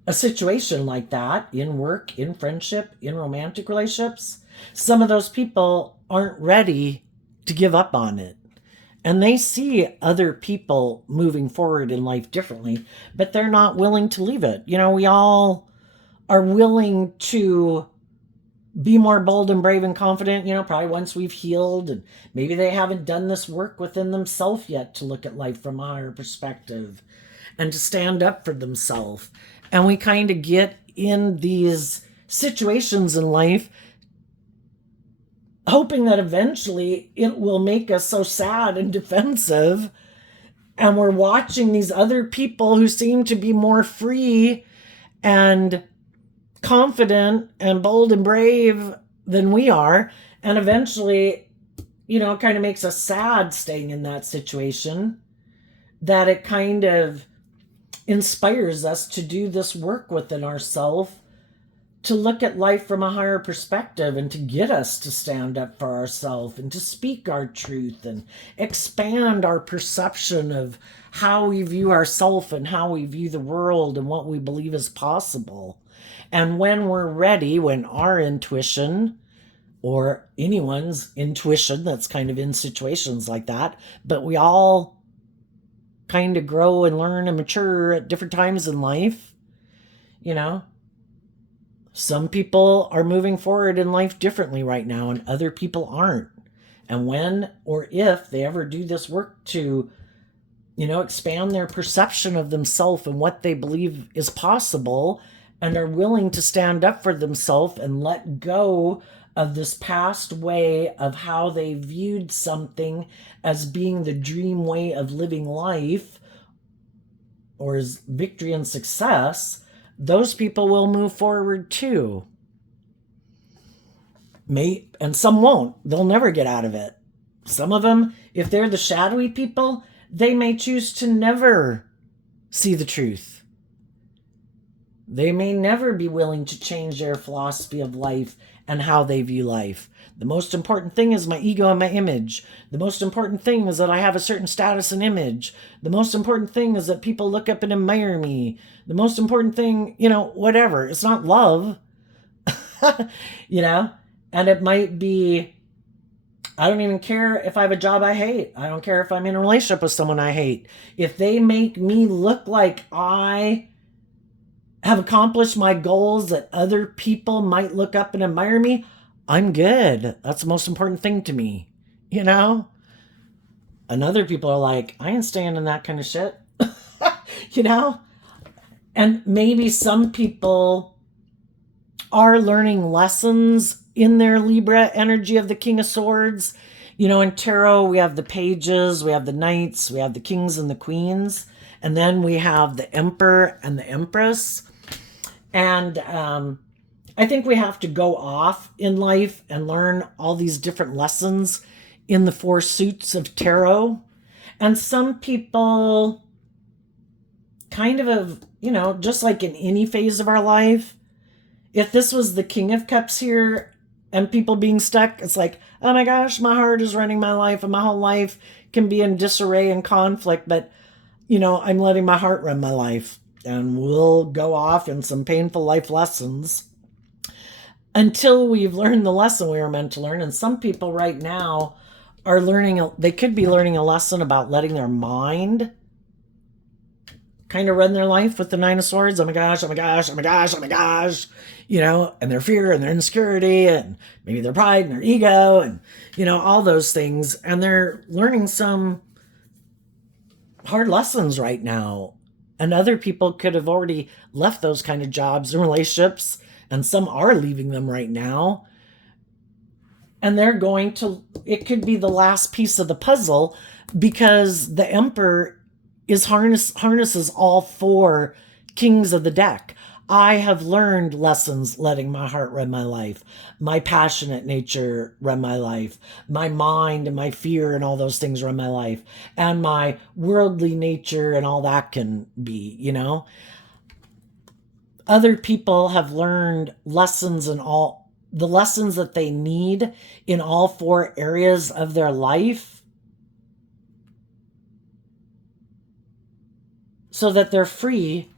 a situation like that, in work, in friendship, in romantic relationships, some of those people aren't ready to give up on it. And they see other people moving forward in life differently, but they're not willing to leave it. We all are willing to be more bold and brave and confident, probably once we've healed, and maybe they haven't done this work within themselves yet to look at life from a higher perspective and to stand up for themselves. And we kind of get in these situations in life hoping that eventually it will make us so sad and defensive And we're watching these other people who seem to be more free and confident and bold and brave than we are. And eventually, it kind of makes us sad staying in that situation, that it kind of inspires us to do this work within ourselves, to look at life from a higher perspective, and to get us to stand up for ourselves and to speak our truth and expand our perception of how we view ourselves and how we view the world and what we believe is possible. And when we're ready, when our intuition, or anyone's intuition that's kind of in situations like that, but we all kind of grow and learn and mature at different times in life, some people are moving forward in life differently right now and other people aren't. And when or if they ever do this work to, expand their perception of themselves and what they believe is possible, and are willing to stand up for themselves and let go of this past way of how they viewed something as being the dream way of living life or as victory and success, those people will move forward too. And some won't. They'll never get out of it. Some of them, if they're the shadowy people, they may choose to never see the truth. They may never be willing to change their philosophy of life and how they view life. The most important thing is my ego and my image. The most important thing is that I have a certain status and image. The most important thing is that people look up and admire me. The most important thing, whatever. It's not love, and it might be, I don't even care if I have a job I hate. I don't care if I'm in a relationship with someone I hate. If they make me look like I have accomplished my goals, that other people might look up and admire me, I'm good. That's the most important thing to me, And other people are like, I ain't staying in that kind of shit, And maybe some people are learning lessons in their Libra energy of the King of Swords. In tarot, we have the pages, we have the knights, we have the kings and the queens, and then we have the emperor and the empress. And I think we have to go off in life and learn all these different lessons in the four suits of tarot. And some people kind of have, just like in any phase of our life, if this was the King of Cups here and people being stuck, it's like, oh my gosh, my heart is running my life and my whole life can be in disarray and conflict, but, I'm letting my heart run my life. And we'll go off in some painful life lessons until we've learned the lesson we were meant to learn. And some people right now are they could be learning a lesson about letting their mind kind of run their life with the Nine of Swords. Oh my gosh, oh my gosh, oh my gosh, oh my gosh, and their fear and their insecurity and maybe their pride and their ego and, all those things. And they're learning some hard lessons right now. And other people could have already left those kind of jobs and relationships, and some are leaving them right now. And it could be the last piece of the puzzle, because the Emperor harnesses all four kings of the deck. I have learned lessons letting my heart run my life, my passionate nature run my life, my mind and my fear and all those things run my life, and my worldly nature and all that can be, Other people have learned lessons in all the lessons that they need in all four areas of their life, so that they're free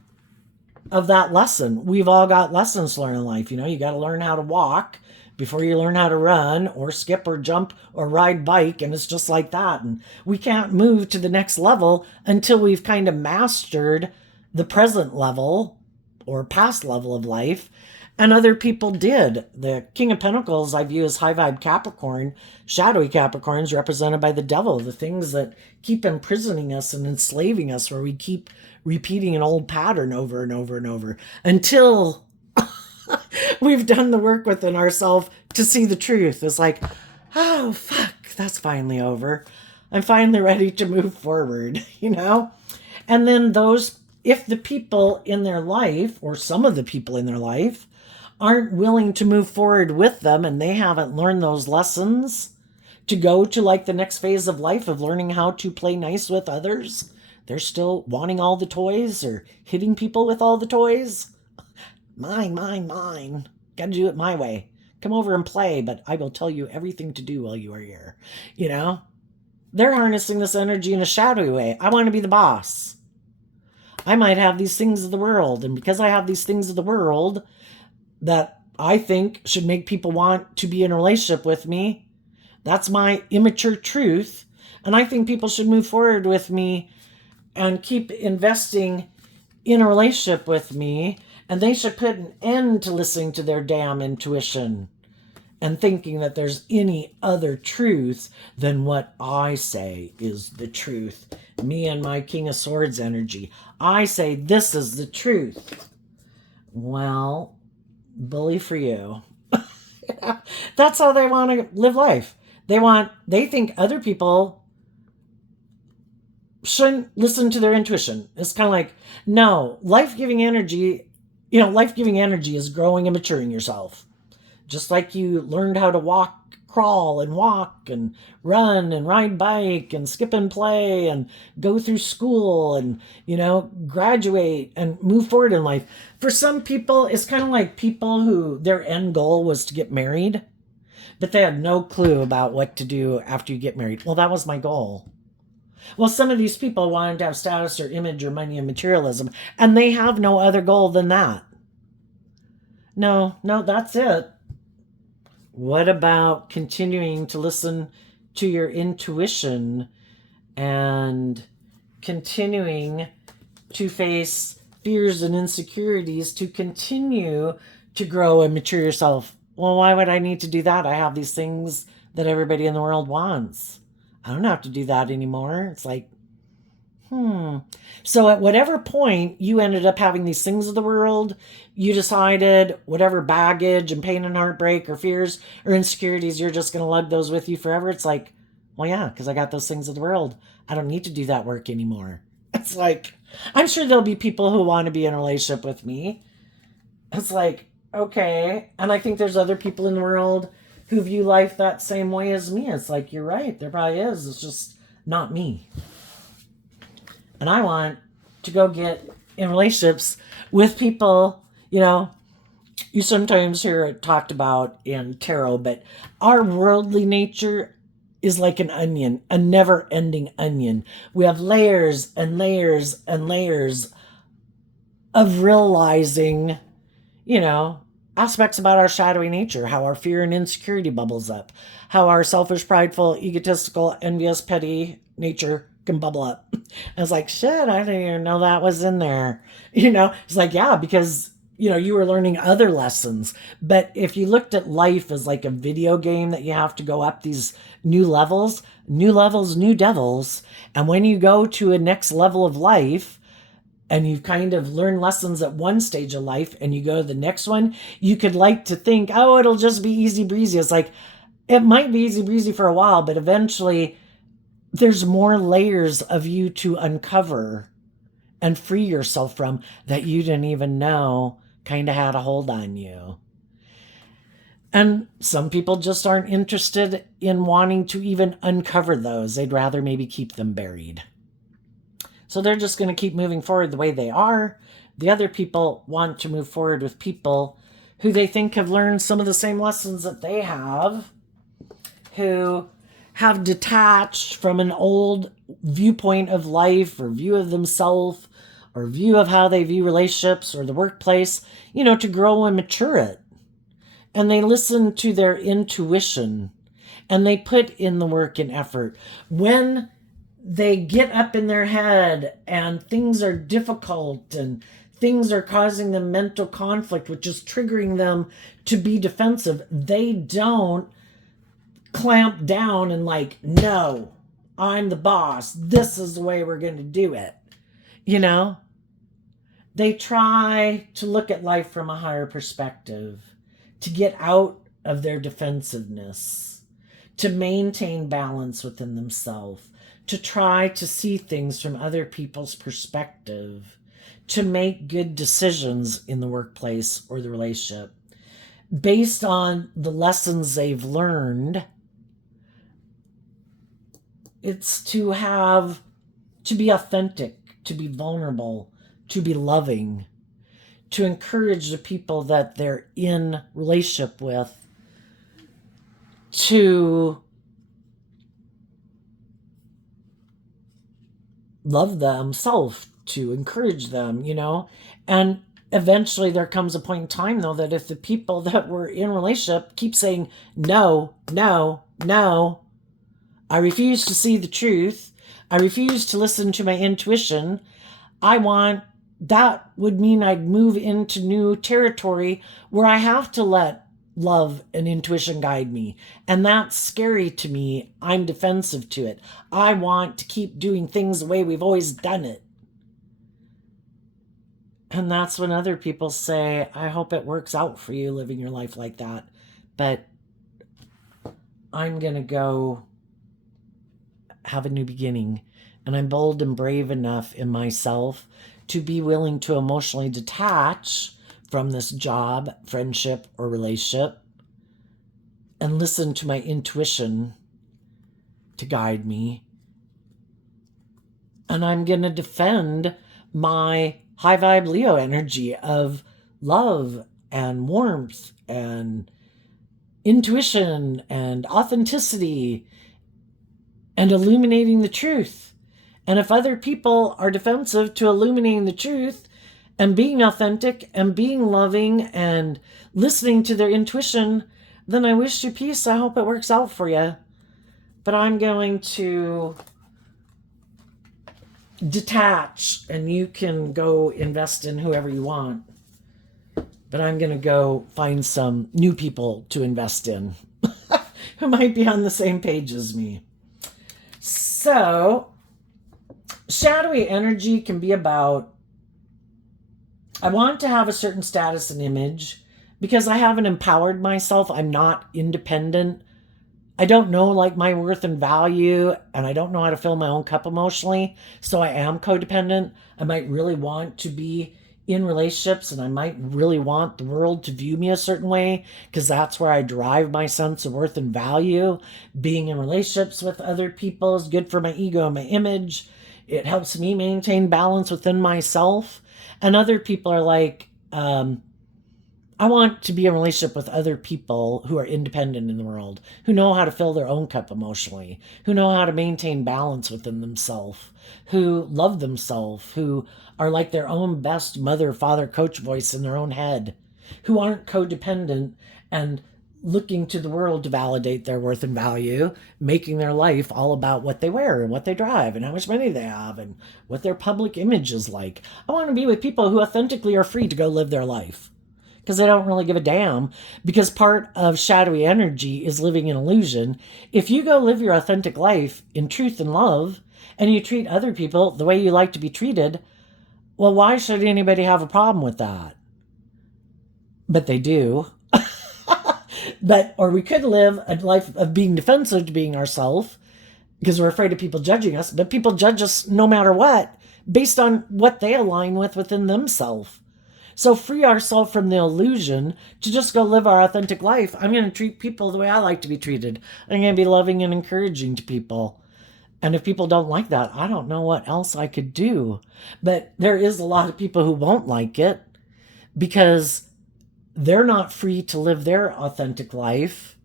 of that lesson. We've all got lessons to learn in life. You got to learn how to walk before you learn how to run or skip or jump or ride bike. And it's just like that. And we can't move to the next level until we've kind of mastered the present level or past level of life. And other people did. The King of Pentacles I view as high vibe Capricorn. Shadowy Capricorns represented by the devil, the things that keep imprisoning us and enslaving us, where we keep repeating an old pattern over and over and over until we've done the work within ourselves to see the truth. It's like, oh, fuck, that's finally over. I'm finally ready to move forward, you know? And then if the people in their life, or some of the people in their life, aren't willing to move forward with them and they haven't learned those lessons to go to like the next phase of life of learning how to play nice with others, they're still wanting all the toys or hitting people with all the toys. Mine, mine, mine. Gotta do it my way. Come over and play, but I will tell you everything to do while you are here. You know? They're harnessing this energy in a shadowy way. I want to be the boss. I might have these things of the world, and because I have these things of the world that I think should make people want to be in a relationship with me, that's my immature truth, and I think people should move forward with me and keep investing in a relationship with me, and they should put an end to listening to their damn intuition and thinking that there's any other truth than what I say is the truth. Me and my King of Swords energy. I say this is the truth. Well, bully for you. That's how they want to live life. They think other people shouldn't listen to their intuition. It's kind of like, no, life-giving energy is growing and maturing yourself. Just like you learned how to crawl and run and ride bike and skip and play and go through school and, graduate and move forward in life. For some people, it's kind of like people who their end goal was to get married, but they had no clue about what to do after you get married. Well, that was my goal. Well, some of these people wanted to have status or image or money and materialism, and they have no other goal than that. No, that's it. What about continuing to listen to your intuition and continuing to face fears and insecurities to continue to grow and mature yourself? Well, why would I need to do that? I have these things that everybody in the world wants. I don't have to do that anymore. It's like, So at whatever point you ended up having these things of the world, you decided whatever baggage and pain and heartbreak or fears or insecurities, you're just going to lug those with you forever. It's like, well, yeah, because I got those things of the world. I don't need to do that work anymore. It's like, I'm sure there'll be people who want to be in a relationship with me. It's like, okay. And I think there's other people in the world who view life that same way as me. It's like, you're right. There probably is. It's just not me. And I want to go get in relationships with people, you sometimes hear it talked about in tarot, but our worldly nature is like an onion, a never-ending onion. We have layers and layers and layers of realizing, aspects about our shadowy nature, how our fear and insecurity bubbles up, how our selfish, prideful, egotistical, envious, petty nature can bubble up. I was like, shit, I didn't even know that was in there. It's like, yeah, because, you were learning other lessons. But if you looked at life as like a video game that you have to go up these new levels, new devils. And when you go to a next level of life, and you've kind of learned lessons at one stage of life and you go to the next one, you could like to think, oh, it'll just be easy breezy. It's like, it might be easy breezy for a while, but eventually there's more layers of you to uncover and free yourself from that you didn't even know kind of had a hold on you. And some people just aren't interested in wanting to even uncover those. They'd rather maybe keep them buried. So they're just going to keep moving forward the way they are. The other people want to move forward with people who they think have learned some of the same lessons that they have, who have detached from an old viewpoint of life or view of themselves or view of how they view relationships or the workplace, to grow and mature it. And they listen to their intuition and they put in the work and effort. When they get up in their head and things are difficult and things are causing them mental conflict, which is triggering them to be defensive, they don't clamp down and like, no, I'm the boss. This is the way we're going to do it. They try to look at life from a higher perspective, to get out of their defensiveness, to maintain balance within themselves, to try to see things from other people's perspective, to make good decisions in the workplace or the relationship based on the lessons they've learned. It's to be authentic, to be vulnerable, to be loving, to encourage the people that they're in relationship with to love themselves, to encourage them, and eventually there comes a point in time, though, that if the people that were in relationship keep saying no, no, no, I refuse to see the truth, I refuse to listen to my intuition, that would mean I'd move into new territory where I have to let love and intuition guide me. And that's scary to me. I'm defensive to it. I want to keep doing things the way we've always done it. And that's when other people say, I hope it works out for you living your life like that. But I'm going to go have a new beginning. And I'm bold and brave enough in myself to be willing to emotionally detach from this job, friendship, or relationship and listen to my intuition to guide me. And I'm going to defend my high vibe Leo energy of love and warmth and intuition and authenticity and illuminating the truth. And if other people are defensive to illuminating the truth and being authentic and being loving and listening to their intuition, then I wish you peace. I hope it works out for you. But I'm going to detach, and you can go invest in whoever you want. But I'm going to go find some new people to invest in who might be on the same page as me. So, shadowy energy can be about, I want to have a certain status and image because I haven't empowered myself. I'm not independent. I don't know my worth and value, and I don't know how to fill my own cup emotionally. So I am codependent. I might really want to be in relationships, and I might really want the world to view me a certain way because that's where I derive my sense of worth and value. Being in relationships with other people is good for my ego and my image. It helps me maintain balance within myself. And other people are like, I want to be in a relationship with other people who are independent in the world, who know how to fill their own cup emotionally, who know how to maintain balance within themselves, who love themselves, who are like their own best mother, father, coach voice in their own head, who aren't codependent and looking to the world to validate their worth and value, making their life all about what they wear and what they drive and how much money they have and what their public image is like. I want to be with people who authentically are free to go live their life because they don't really give a damn, because part of shadowy energy is living an illusion. If you go live your authentic life in truth and love and you treat other people the way you like to be treated, well, why should anybody have a problem with that? But they do. Or we could live a life of being defensive to being ourselves because we're afraid of people judging us, but people judge us no matter what, based on what they align with within themselves. So free ourselves from the illusion to just go live our authentic life. I'm going to treat people the way I like to be treated. I'm going to be loving and encouraging to people. And if people don't like that, I don't know what else I could do. But there is a lot of people who won't like it because they're not free to live their authentic life.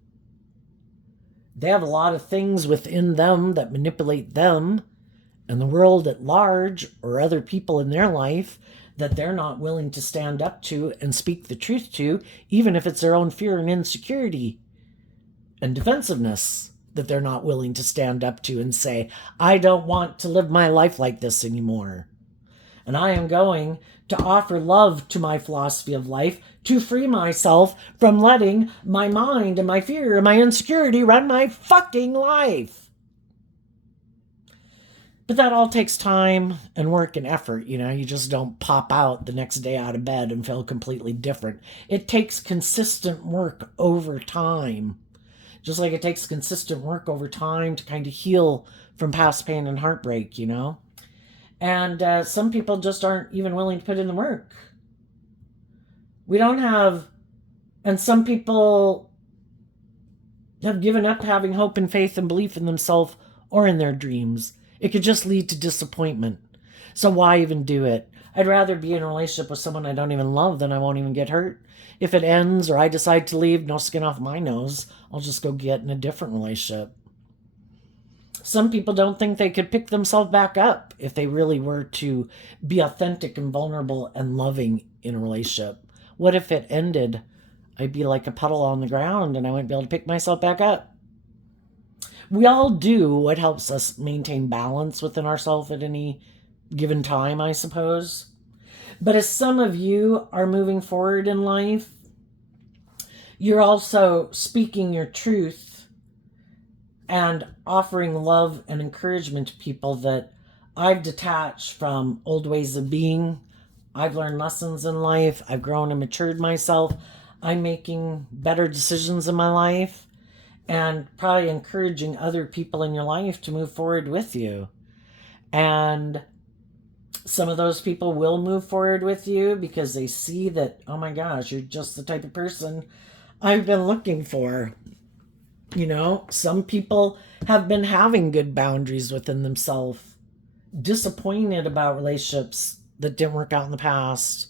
They have a lot of things within them that manipulate them and the world at large or other people in their life that they're not willing to stand up to and speak the truth to, even if it's their own fear and insecurity and defensiveness that they're not willing to stand up to and say, I don't want to live my life like this anymore. And I am going to offer love to my philosophy of life to free myself from letting my mind and my fear and my insecurity run my fucking life. But that all takes time and work and effort. You just don't pop out the next day out of bed and feel completely different. It takes consistent work over time Just like it takes consistent work over time to kind of heal from past pain and heartbreak, you know? And some people just aren't even willing to put in the work. We don't have, and some people have given up having hope and faith and belief in themselves or in their dreams. It could just lead to disappointment. So why even do it? I'd rather be in a relationship with someone I don't even love than I won't even get hurt. If it ends or I decide to leave, no skin off my nose. I'll just go get in a different relationship. Some people don't think they could pick themselves back up if they really were to be authentic and vulnerable and loving in a relationship. What if it ended? I'd be like a puddle on the ground and I wouldn't be able to pick myself back up. We all do what helps us maintain balance within ourselves at any given time, I suppose. But as some of you are moving forward in life, you're also speaking your truth and offering love and encouragement to people that I've detached from old ways of being. I've learned lessons in life. I've grown and matured myself. I'm making better decisions in my life and probably encouraging other people in your life to move forward with you. And some of those people will move forward with you because they see that, oh my gosh, you're just the type of person I've been looking for. You know, some people have been having good boundaries within themselves, disappointed about relationships that didn't work out in the past,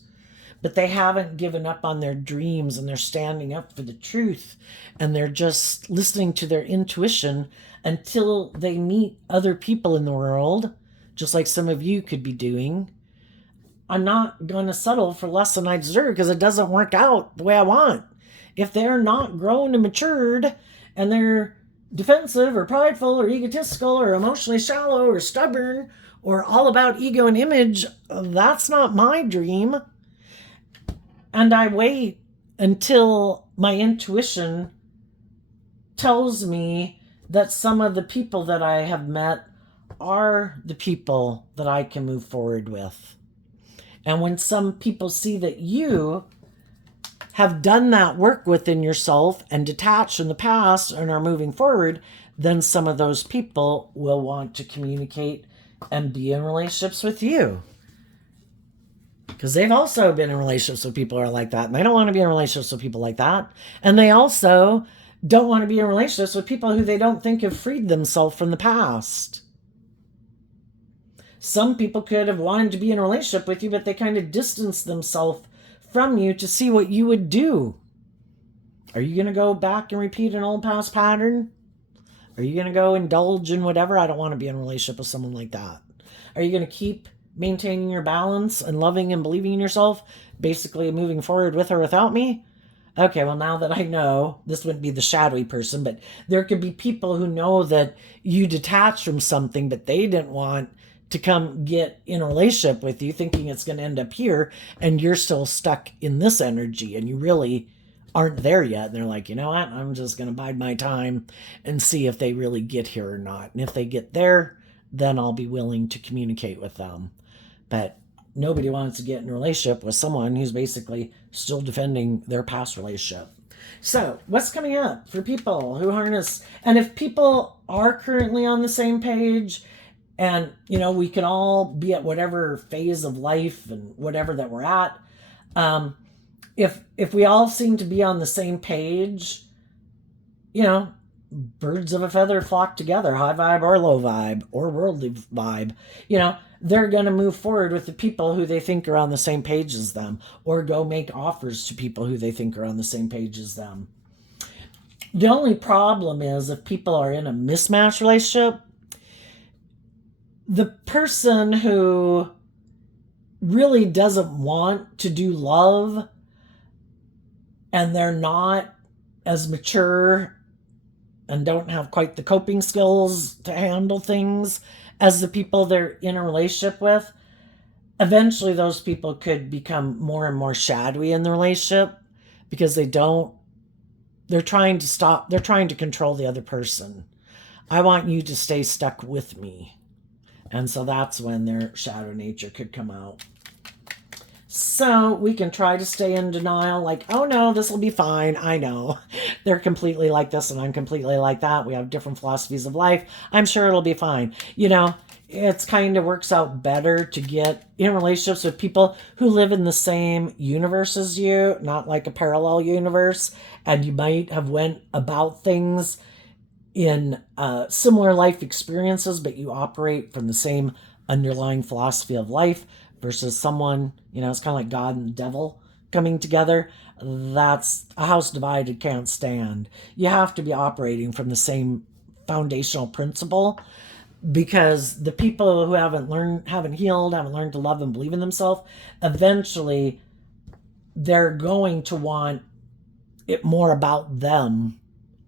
but they haven't given up on their dreams and they're standing up for the truth and they're just listening to their intuition until they meet other people in the world, just like some of you could be doing. I'm not going to settle for less than I deserve because it doesn't work out the way I want. If they're not grown and matured and they're defensive or prideful or egotistical or emotionally shallow or stubborn or all about ego and image, that's not my dream. And I wait until my intuition tells me that some of the people that I have met are the people that I can move forward with. And when some people see that you have done that work within yourself and detached in the past and are moving forward, then some of those people will want to communicate and be in relationships with you. Because they've also been in relationships with people who are like that, and they don't want to be in relationships with people like that. And they also don't want to be in relationships with people who they don't think have freed themselves from the past. Some people could have wanted to be in a relationship with you, but they kind of distanced themselves from you to see what you would do. Are you going to go back and repeat an old past pattern? Are you going to go indulge in whatever? I don't want to be in a relationship with someone like that. Are you going to keep maintaining your balance and loving and believing in yourself, basically moving forward with or without me? Okay, well, now that I know, this wouldn't be the shadowy person, but there could be people who know that you detached from something, but they didn't want to come get in a relationship with you thinking it's going to end up here, and you're still stuck in this energy, and you really aren't there yet. And they're like, you know what? I'm just going to bide my time and see if they really get here or not. And if they get there, then I'll be willing to communicate with them. But nobody wants to get in a relationship with someone who's basically still defending their past relationship. So what's coming up for people who harness, and if people are currently on the same page, and you know, we can all be at whatever phase of life and whatever that we're at, if we all seem to be on the same page, you know, birds of a feather flock together, high vibe or low vibe or worldly vibe, you know, they're going to move forward with the people who they think are on the same page as them, or go make offers to people who they think are on the same page as them. The only problem is if people are in a mismatched relationship, the person who really doesn't want to do love and they're not as mature and don't have quite the coping skills to handle things as the people they're in a relationship with, eventually those people could become more and more shadowy in the relationship because they're trying to control the other person. I want you to stay stuck with me. And so that's when their shadow nature could come out. So we can try to stay in denial, like, oh no, this will be fine. I know they're completely like this and I'm completely like that. We have different philosophies of life. I'm sure it'll be fine. It's kind of works out better to get in relationships with people who live in the same universe as you, not like a parallel universe, and you might have went about things in similar life experiences, but you operate from the same underlying philosophy of life versus someone, it's kind of like God and the devil coming together. That's a house divided can't stand. You have to be operating from the same foundational principle, because the people who haven't healed, haven't learned to love and believe in themselves, eventually they're going to want it more about them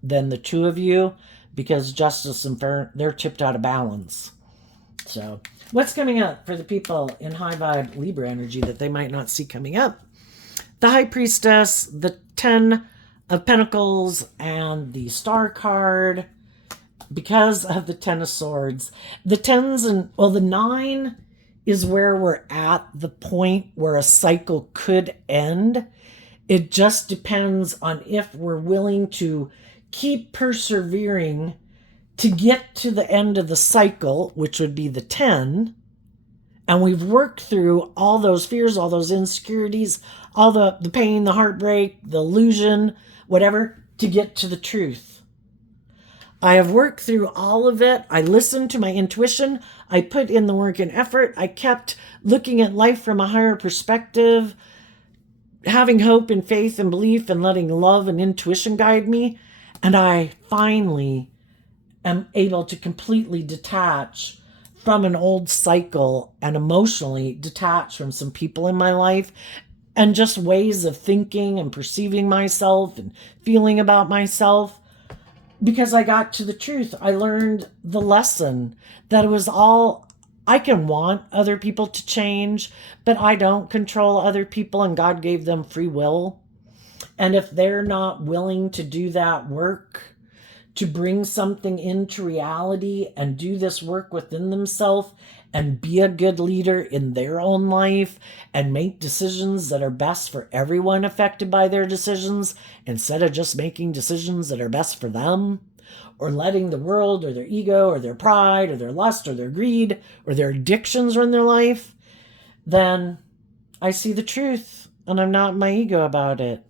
than the two of you, because justice and fair, they're tipped out of balance. So, what's coming up for the people in high vibe Libra energy that they might not see coming up? The High Priestess, the 10 of Pentacles, and the Star card. Because of the 10 of Swords, the 10s the 9 is where we're at the point where a cycle could end. It just depends on if we're willing to keep persevering to get to the end of the cycle, which would be the 10. And we've worked through all those fears, all those insecurities, all the pain, the heartbreak, the illusion, whatever, to get to the truth. I have worked through all of it. I listened to my intuition. I put in the work and effort. I kept looking at life from a higher perspective, having hope and faith and belief, and letting love and intuition guide me. And I finally am able to completely detach from an old cycle and emotionally detach from some people in my life and just ways of thinking and perceiving myself and feeling about myself. Because I got to the truth. I learned the lesson that it was all, I can want other people to change, but I don't control other people, and God gave them free will. And if they're not willing to do that work, to bring something into reality and do this work within themselves and be a good leader in their own life and make decisions that are best for everyone affected by their decisions, instead of just making decisions that are best for them, or letting the world or their ego or their pride or their lust or their greed or their addictions run their life, then I see the truth and I'm not in my ego about it.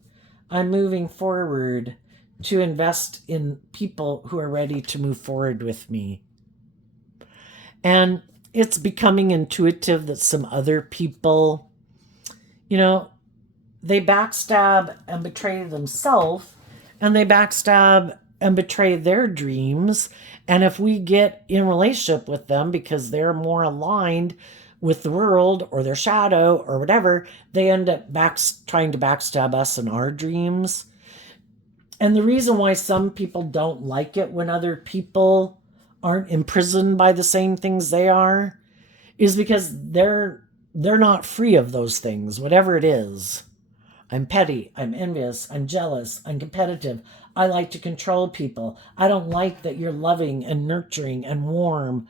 I'm moving forward to invest in people who are ready to move forward with me. And it's becoming intuitive that some other people, they backstab and betray themselves, and they backstab and betray their dreams. And if we get in relationship with them because they're more aligned with the world or their shadow or whatever, they end up trying to backstab us in our dreams. And the reason why some people don't like it when other people aren't imprisoned by the same things they are is because they're not free of those things, whatever it is. I'm petty, I'm envious, I'm jealous, I'm competitive. I like to control people. I don't like that you're loving and nurturing and warm.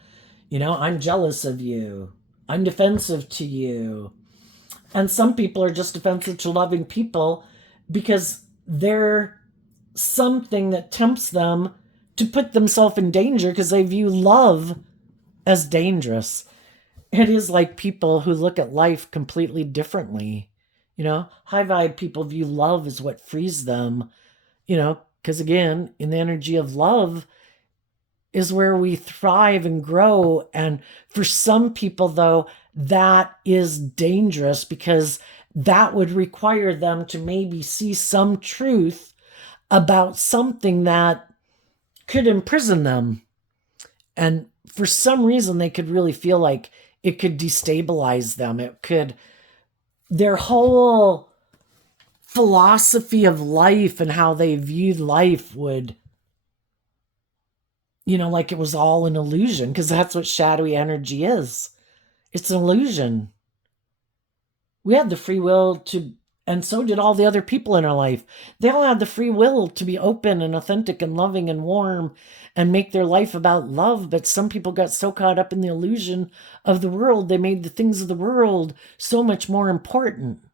I'm jealous of you. I'm defensive to you. And some people are just defensive to loving people because they're something that tempts them to put themselves in danger because they view love as dangerous. It is like people who look at life completely differently. High vibe people view love as what frees them, because again, in the energy of love is where we thrive and grow. And for some people, though, that is dangerous because that would require them to maybe see some truth about something that could imprison them. And for some reason, they could really feel like it could destabilize them. Their whole philosophy of life and how they viewed life would, like it was all an illusion, because that's what shadowy energy is. It's an illusion. We have the free will to And so did all the other people in our life. They all had the free will to be open and authentic and loving and warm and make their life about love. But some people got so caught up in the illusion of the world, they made the things of the world so much more important.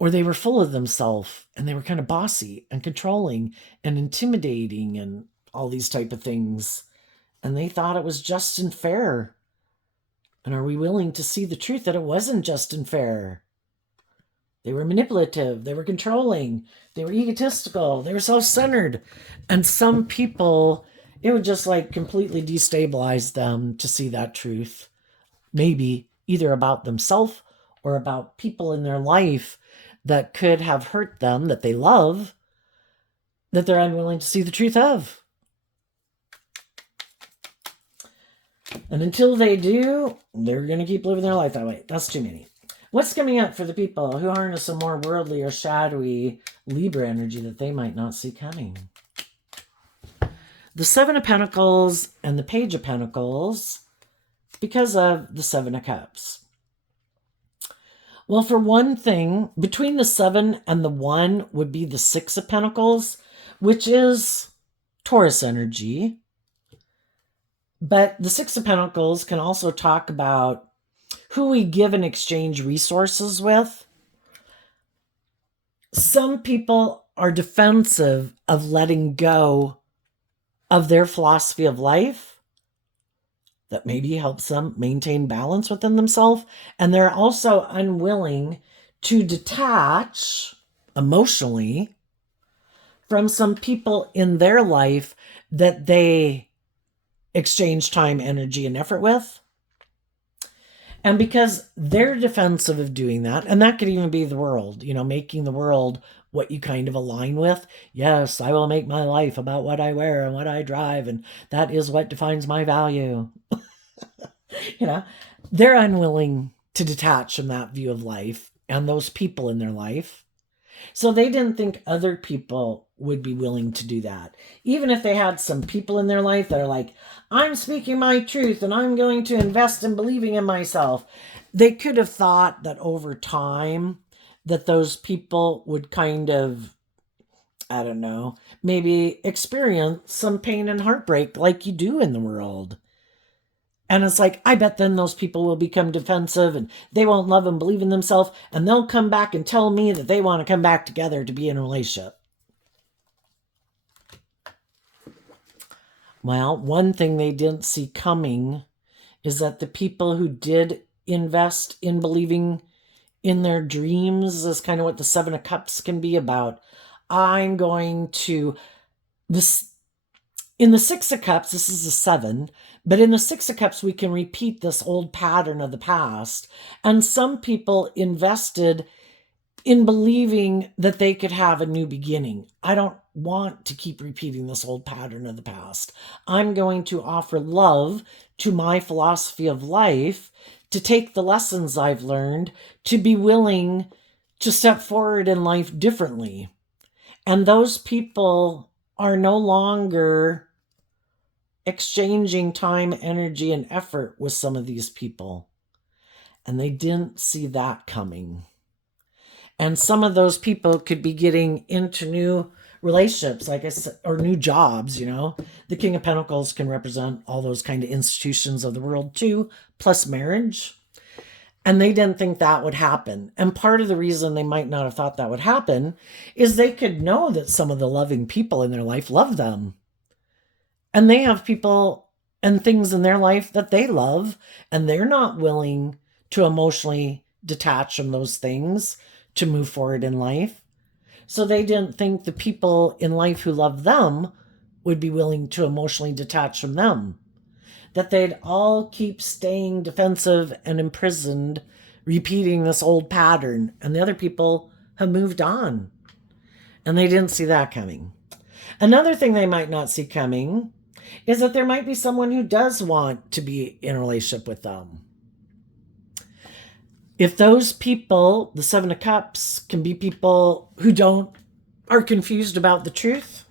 Or they were full of themselves and they were kind of bossy and controlling and intimidating and all these type of things. And they thought it was just and fair. And are we willing to see the truth that it wasn't just and fair? They were manipulative, they were controlling, they were egotistical, they were self-centered. And some people, it would just like completely destabilize them to see that truth. Maybe either about themselves or about people in their life that could have hurt them, that they love, that they're unwilling to see the truth of. And until they do, they're going to keep living their life that way. That's too many. What's coming up for the people who harness a more worldly or shadowy Libra energy that they might not see coming? The Seven of Pentacles and the Page of Pentacles, because of the Seven of Cups. Well, for one thing, between the 7 and the 1 would be the 6 of Pentacles, which is Taurus energy. But the 6 of Pentacles can also talk about who we give and exchange resources with. Some people are defensive of letting go of their philosophy of life that maybe helps them maintain balance within themselves. And they're also unwilling to detach emotionally from some people in their life that they exchange time, energy, and effort with. And because they're defensive of doing that, and that could even be the world, making the world what you kind of align with. Yes, I will make my life about what I wear and what I drive, and that is what defines my value. They're unwilling to detach from that view of life and those people in their life. So they didn't think other people would be willing to do that. Even if they had some people in their life that are like, I'm speaking my truth and I'm going to invest in believing in myself. They could have thought that over time that those people would kind of, I don't know, maybe experience some pain and heartbreak like you do in the world. And it's like, I bet then those people will become defensive and they won't love and believe in themselves. And they'll come back and tell me that they want to come back together to be in a relationship. Well, one thing they didn't see coming is that the people who did invest in believing in their dreams is kind of what the 7 of Cups can be about. I'm going to... In the 6 of Cups, this is a 7, but in the 6 of Cups, we can repeat this old pattern of the past. And some people invested in believing that they could have a new beginning. I don't want to keep repeating this old pattern of the past. I'm going to offer love to my philosophy of life, to take the lessons I've learned, to be willing to step forward in life differently. And those people are no longer exchanging time, energy, and effort with some of these people. And they didn't see that coming. And some of those people could be getting into new relationships, like I said, or new jobs, The King of Pentacles can represent all those kind of institutions of the world too, plus marriage. And they didn't think that would happen. And part of the reason they might not have thought that would happen is they could know that some of the loving people in their life love them. And they have people and things in their life that they love, and they're not willing to emotionally detach from those things to move forward in life. So they didn't think the people in life who love them would be willing to emotionally detach from them. That they'd all keep staying defensive and imprisoned, repeating this old pattern. And the other people have moved on. And they didn't see that coming. Another thing they might not see coming is that there might be someone who does want to be in a relationship with them. If those people, the 7 of Cups, can be people who are confused about the truth,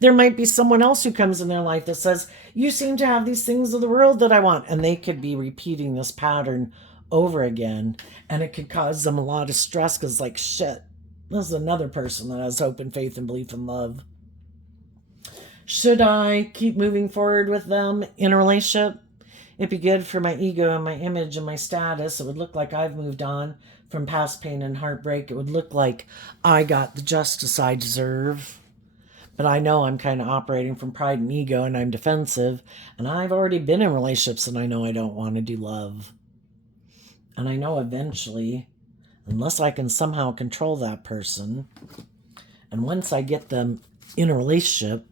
there might be someone else who comes in their life that says, you seem to have these things of the world that I want. And they could be repeating this pattern over again. And it could cause them a lot of stress because, like, shit, this is another person that has hope and faith and belief and love. Should I keep moving forward with them in a relationship? It'd be good for my ego and my image and my status. It would look like I've moved on from past pain and heartbreak. It would look like I got the justice I deserve. But I know I'm kind of operating from pride and ego, and I'm defensive. And I've already been in relationships, and I know I don't want to do love. And I know eventually, unless I can somehow control that person, and once I get them in a relationship,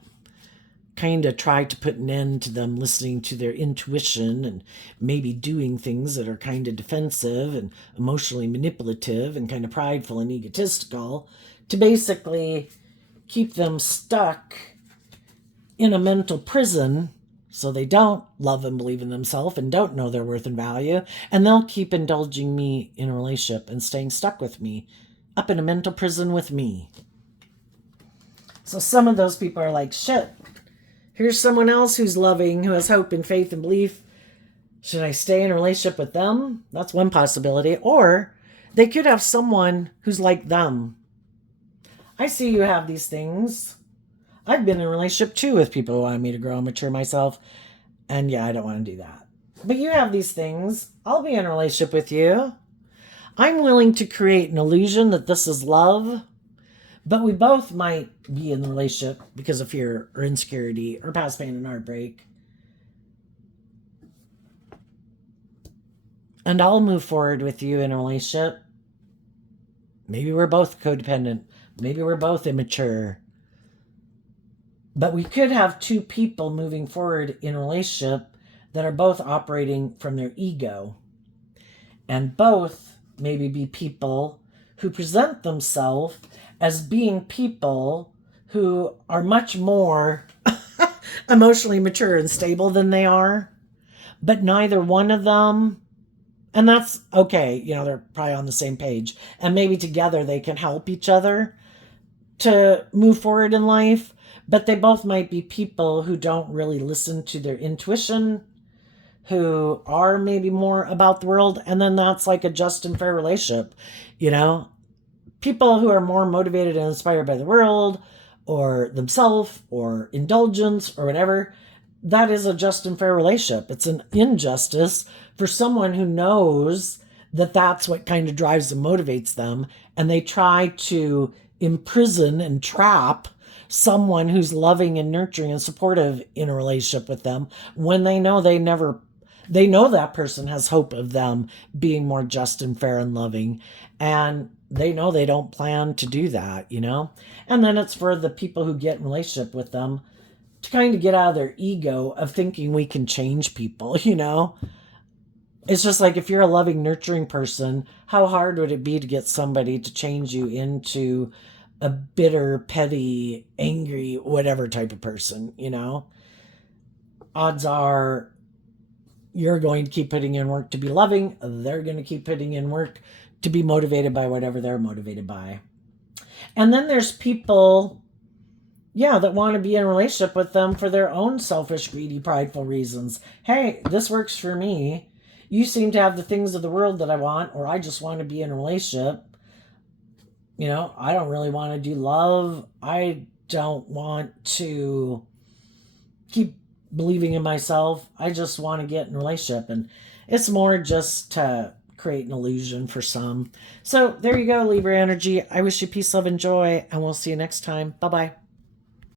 kind of try to put an end to them listening to their intuition and maybe doing things that are kind of defensive and emotionally manipulative and kind of prideful and egotistical, to basically keep them stuck in a mental prison so they don't love and believe in themselves and don't know their worth and value, and they'll keep indulging me in a relationship and staying stuck with me, up in a mental prison with me. So some of those people are like, shit, here's someone else who's loving, who has hope and faith and belief. Should I stay in a relationship with them? That's one possibility. Or they could have someone who's like them. I see you have these things. I've been in a relationship too with people who want me to grow and mature myself. And yeah, I don't want to do that. But you have these things. I'll be in a relationship with you. I'm willing to create an illusion that this is love. But we both might be in the relationship because of fear or insecurity or past pain and heartbreak. And I'll move forward with you in a relationship. Maybe we're both codependent. Maybe we're both immature. But we could have two people moving forward in a relationship that are both operating from their ego. And both maybe be people who present themselves as being people who are much more emotionally mature and stable than they are. But neither one of them, and that's okay, they're probably on the same page. And maybe together they can help each other to move forward in life. But they both might be people who don't really listen to their intuition, who are maybe more about the world. And then that's like a just and fair relationship, People who are more motivated and inspired by the world or themselves or indulgence or whatever, that is a just and fair relationship. It's an injustice for someone who knows that that's what kind of drives and motivates them, and they try to imprison and trap someone who's loving and nurturing and supportive in a relationship with them when they know they know that person has hope of them being more just and fair and loving, and they know they don't plan to do that, And then it's for the people who get in relationship with them to kind of get out of their ego of thinking we can change people, It's just like, if you're a loving, nurturing person, how hard would it be to get somebody to change you into a bitter, petty, angry, whatever type of person, Odds are you're going to keep putting in work to be loving. They're going to keep putting in work to be motivated by whatever they're motivated by. And then there's people, that want to be in a relationship with them for their own selfish, greedy, prideful reasons. Hey, this works for me. You seem to have the things of the world that I want, or I just want to be in a relationship. I don't really want to do love. I don't want to keep believing in myself. I just want to get in a relationship. And it's more just to create an illusion for some. So there you go, Libra energy. I wish you peace, love, and joy, and we'll see you next time. Bye-bye.